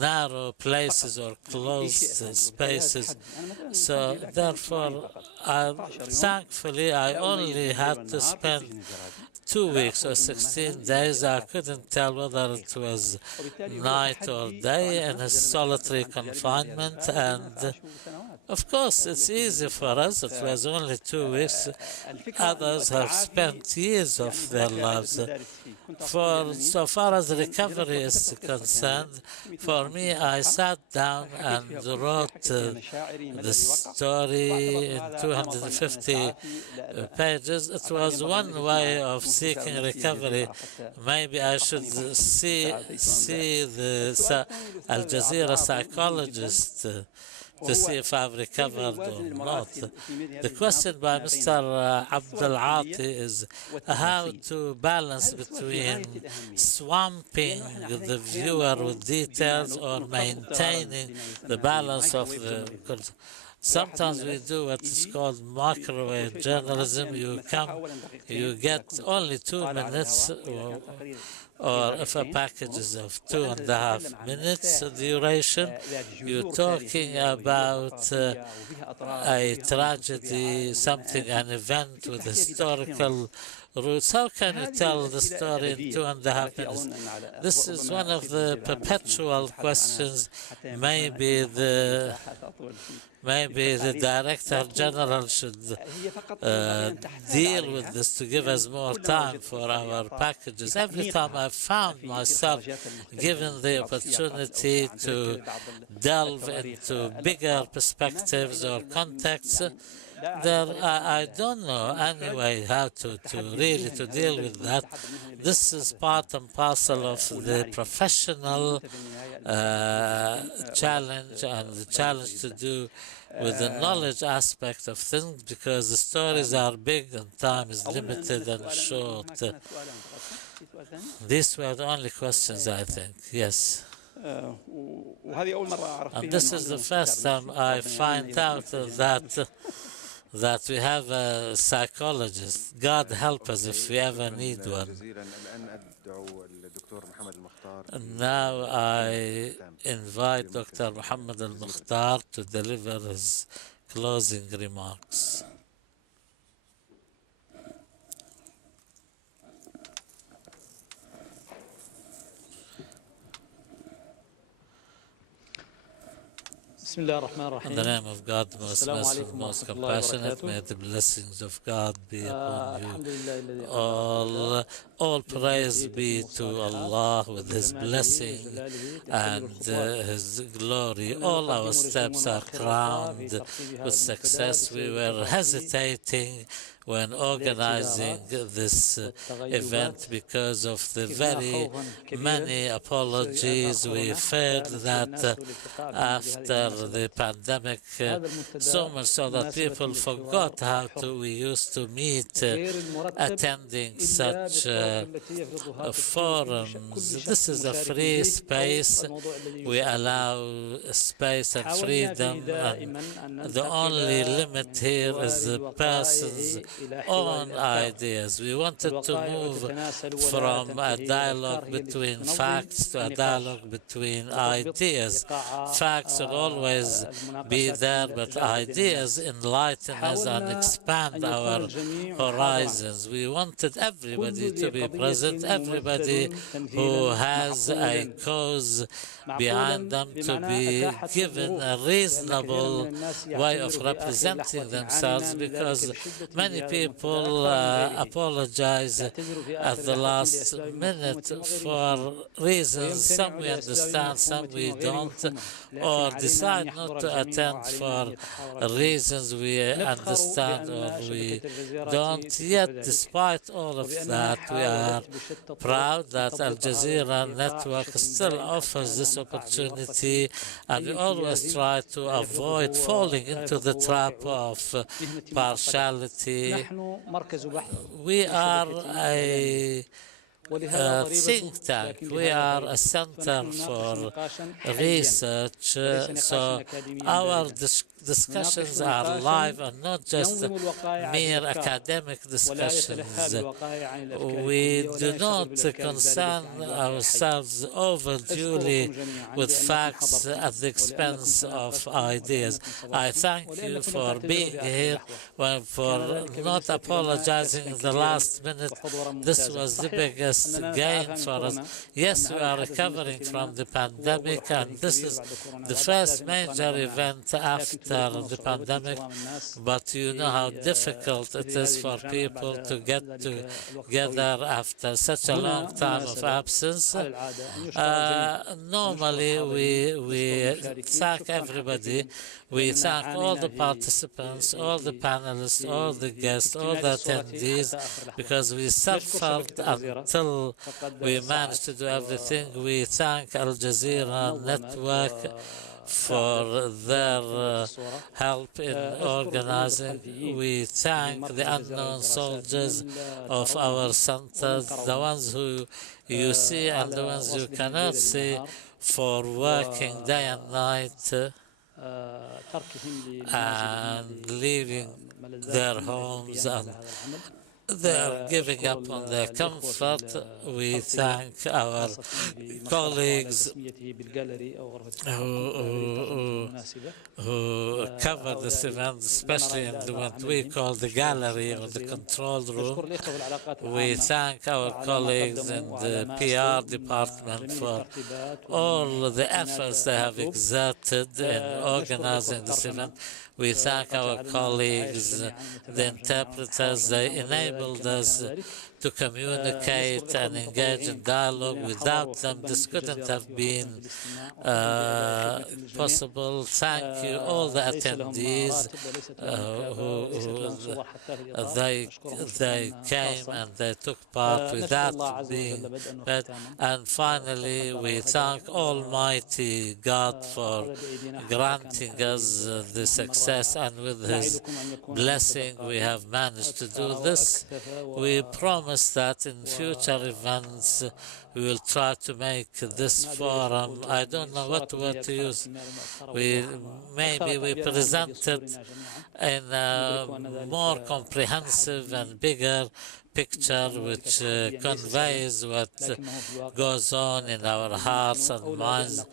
narrow places or closed spaces. So therefore, thankfully, I only had to spend 2 weeks or 16 days. I couldn't tell whether it was night or day in a solitary confinement. And of course, it's easy for us. It was only 2 weeks. Others have spent years of their lives. So far as recovery is concerned, for me, I sat down and wrote the story in 250 pages. It was one way of seeking recovery. Maybe I should see the Al Jazeera psychologist to see if I've recovered or not. The question by Mr. Abdel Ati is how to balance between swamping the viewer with details or maintaining the balance of the... Sometimes we do what is called microwave journalism. You get only 2 minutes, or if a package is of 2.5 minutes duration, you're talking about a tragedy, something, an event with historical roots. How can you tell the story in 2.5 minutes? This is one of the perpetual questions. Maybe the Director General should deal with this to give us more time for our packages. Every time I found myself given the opportunity to delve into bigger perspectives or contexts, I don't know anyway how to really to deal with that. This is part and parcel of the professional challenge and the challenge to do with the knowledge aspect of things, because the stories are big and time is limited and short. These were the only questions, I think. Yes. And this is the first time I find out that we have a psychologist. God help us if we ever need one. And now I invite Dr. Muhammad al-Mukhtar to deliver his closing remarks. In the name of God, most merciful, most compassionate, may the blessings of God be upon you. All praise be to Allah with His blessing and His glory. All our steps are crowned with success. We were hesitating when organizing this event because of the very many apologies we feared that after the pandemic, so much so that people forgot how we used to meet attending such forums. This is a free space. We allow space and freedom, and the only limit here is the person's own ideas. We wanted to move from a dialogue between facts to a dialogue between ideas. Facts will always be there, but ideas enlighten us and expand our horizons. We wanted everybody to be present, everybody who has a cause behind them to be given a reasonable way of representing themselves, because many people apologize at the last minute for reasons some we understand, some we don't, or decide not to attend for reasons we understand or we don't. Yet, despite all of that, we are proud that Al Jazeera Network still offers this opportunity, and we always try to avoid falling into the trap of partiality. We are a think tank. We are a center for research, so our discussions are live and not just mere academic discussions. We do not concern ourselves overduly with facts at the expense of ideas. I thank you for being here, for not apologizing in the last minute. This was the biggest gain for us. Yes, we are recovering from the pandemic, and this is the first major event after the pandemic, but you know how difficult it is for people to get together after such a long time of absence. Normally, we thank everybody. We thank all the participants, all the panelists, all the guests, all the attendees, because we suffered until we managed to do everything. We thank Al Jazeera Network for their help in organizing. We thank the unknown soldiers of our centers, the ones who you see and the ones you cannot see, for working day and night. and leaving their homes, and they are giving up on their comfort. We thank our colleagues who cover this event, especially in what we call the gallery or the control room. We thank our colleagues in the PR department for all the efforts they have exerted in organizing this event. We thank our colleagues, the interpreters. They enabled us to communicate and engage in dialogue. Without them, this couldn't have been possible. Thank you, all the attendees they came and they took part without being bad. And finally, we thank Almighty God for granting us the success, and with His blessing, we have managed to do this. We promise that in future events, we will try to make this forum, I don't know what word to use, maybe we present it in a more comprehensive and bigger picture which conveys what goes on in our hearts and minds.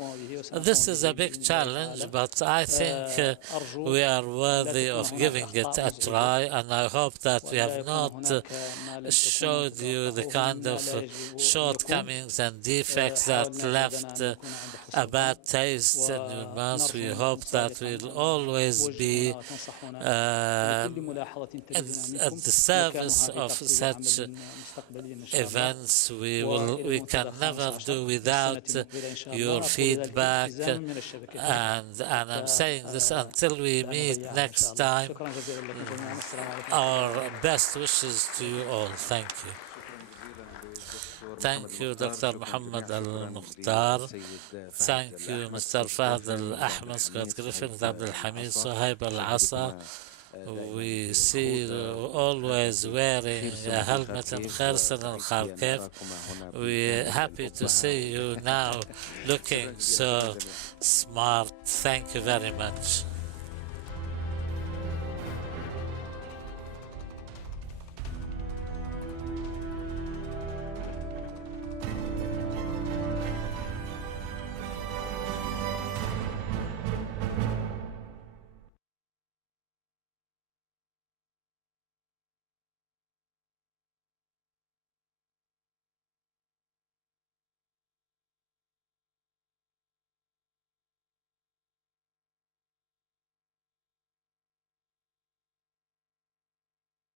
This is a big challenge, but I think we are worthy of giving it a try, and I hope that we have not showed you the kind of shortcomings and defects that left a bad taste in your mouth. We hope that we'll always be at the service of such events. We can never do without your feedback, and I'm saying this until we meet next time. Our best wishes to you all. Thank you. Thank you, Dr. Muhammad Al-Mukhtar. Thank you, Mr. Fahd Al-Ahmed, Scott Griffin, Abdul Hamid, Suhaib Al-Asa. We see you always wearing a helmet in Kherson and Kharkiv. We're happy to see you now looking so smart. Thank you very much.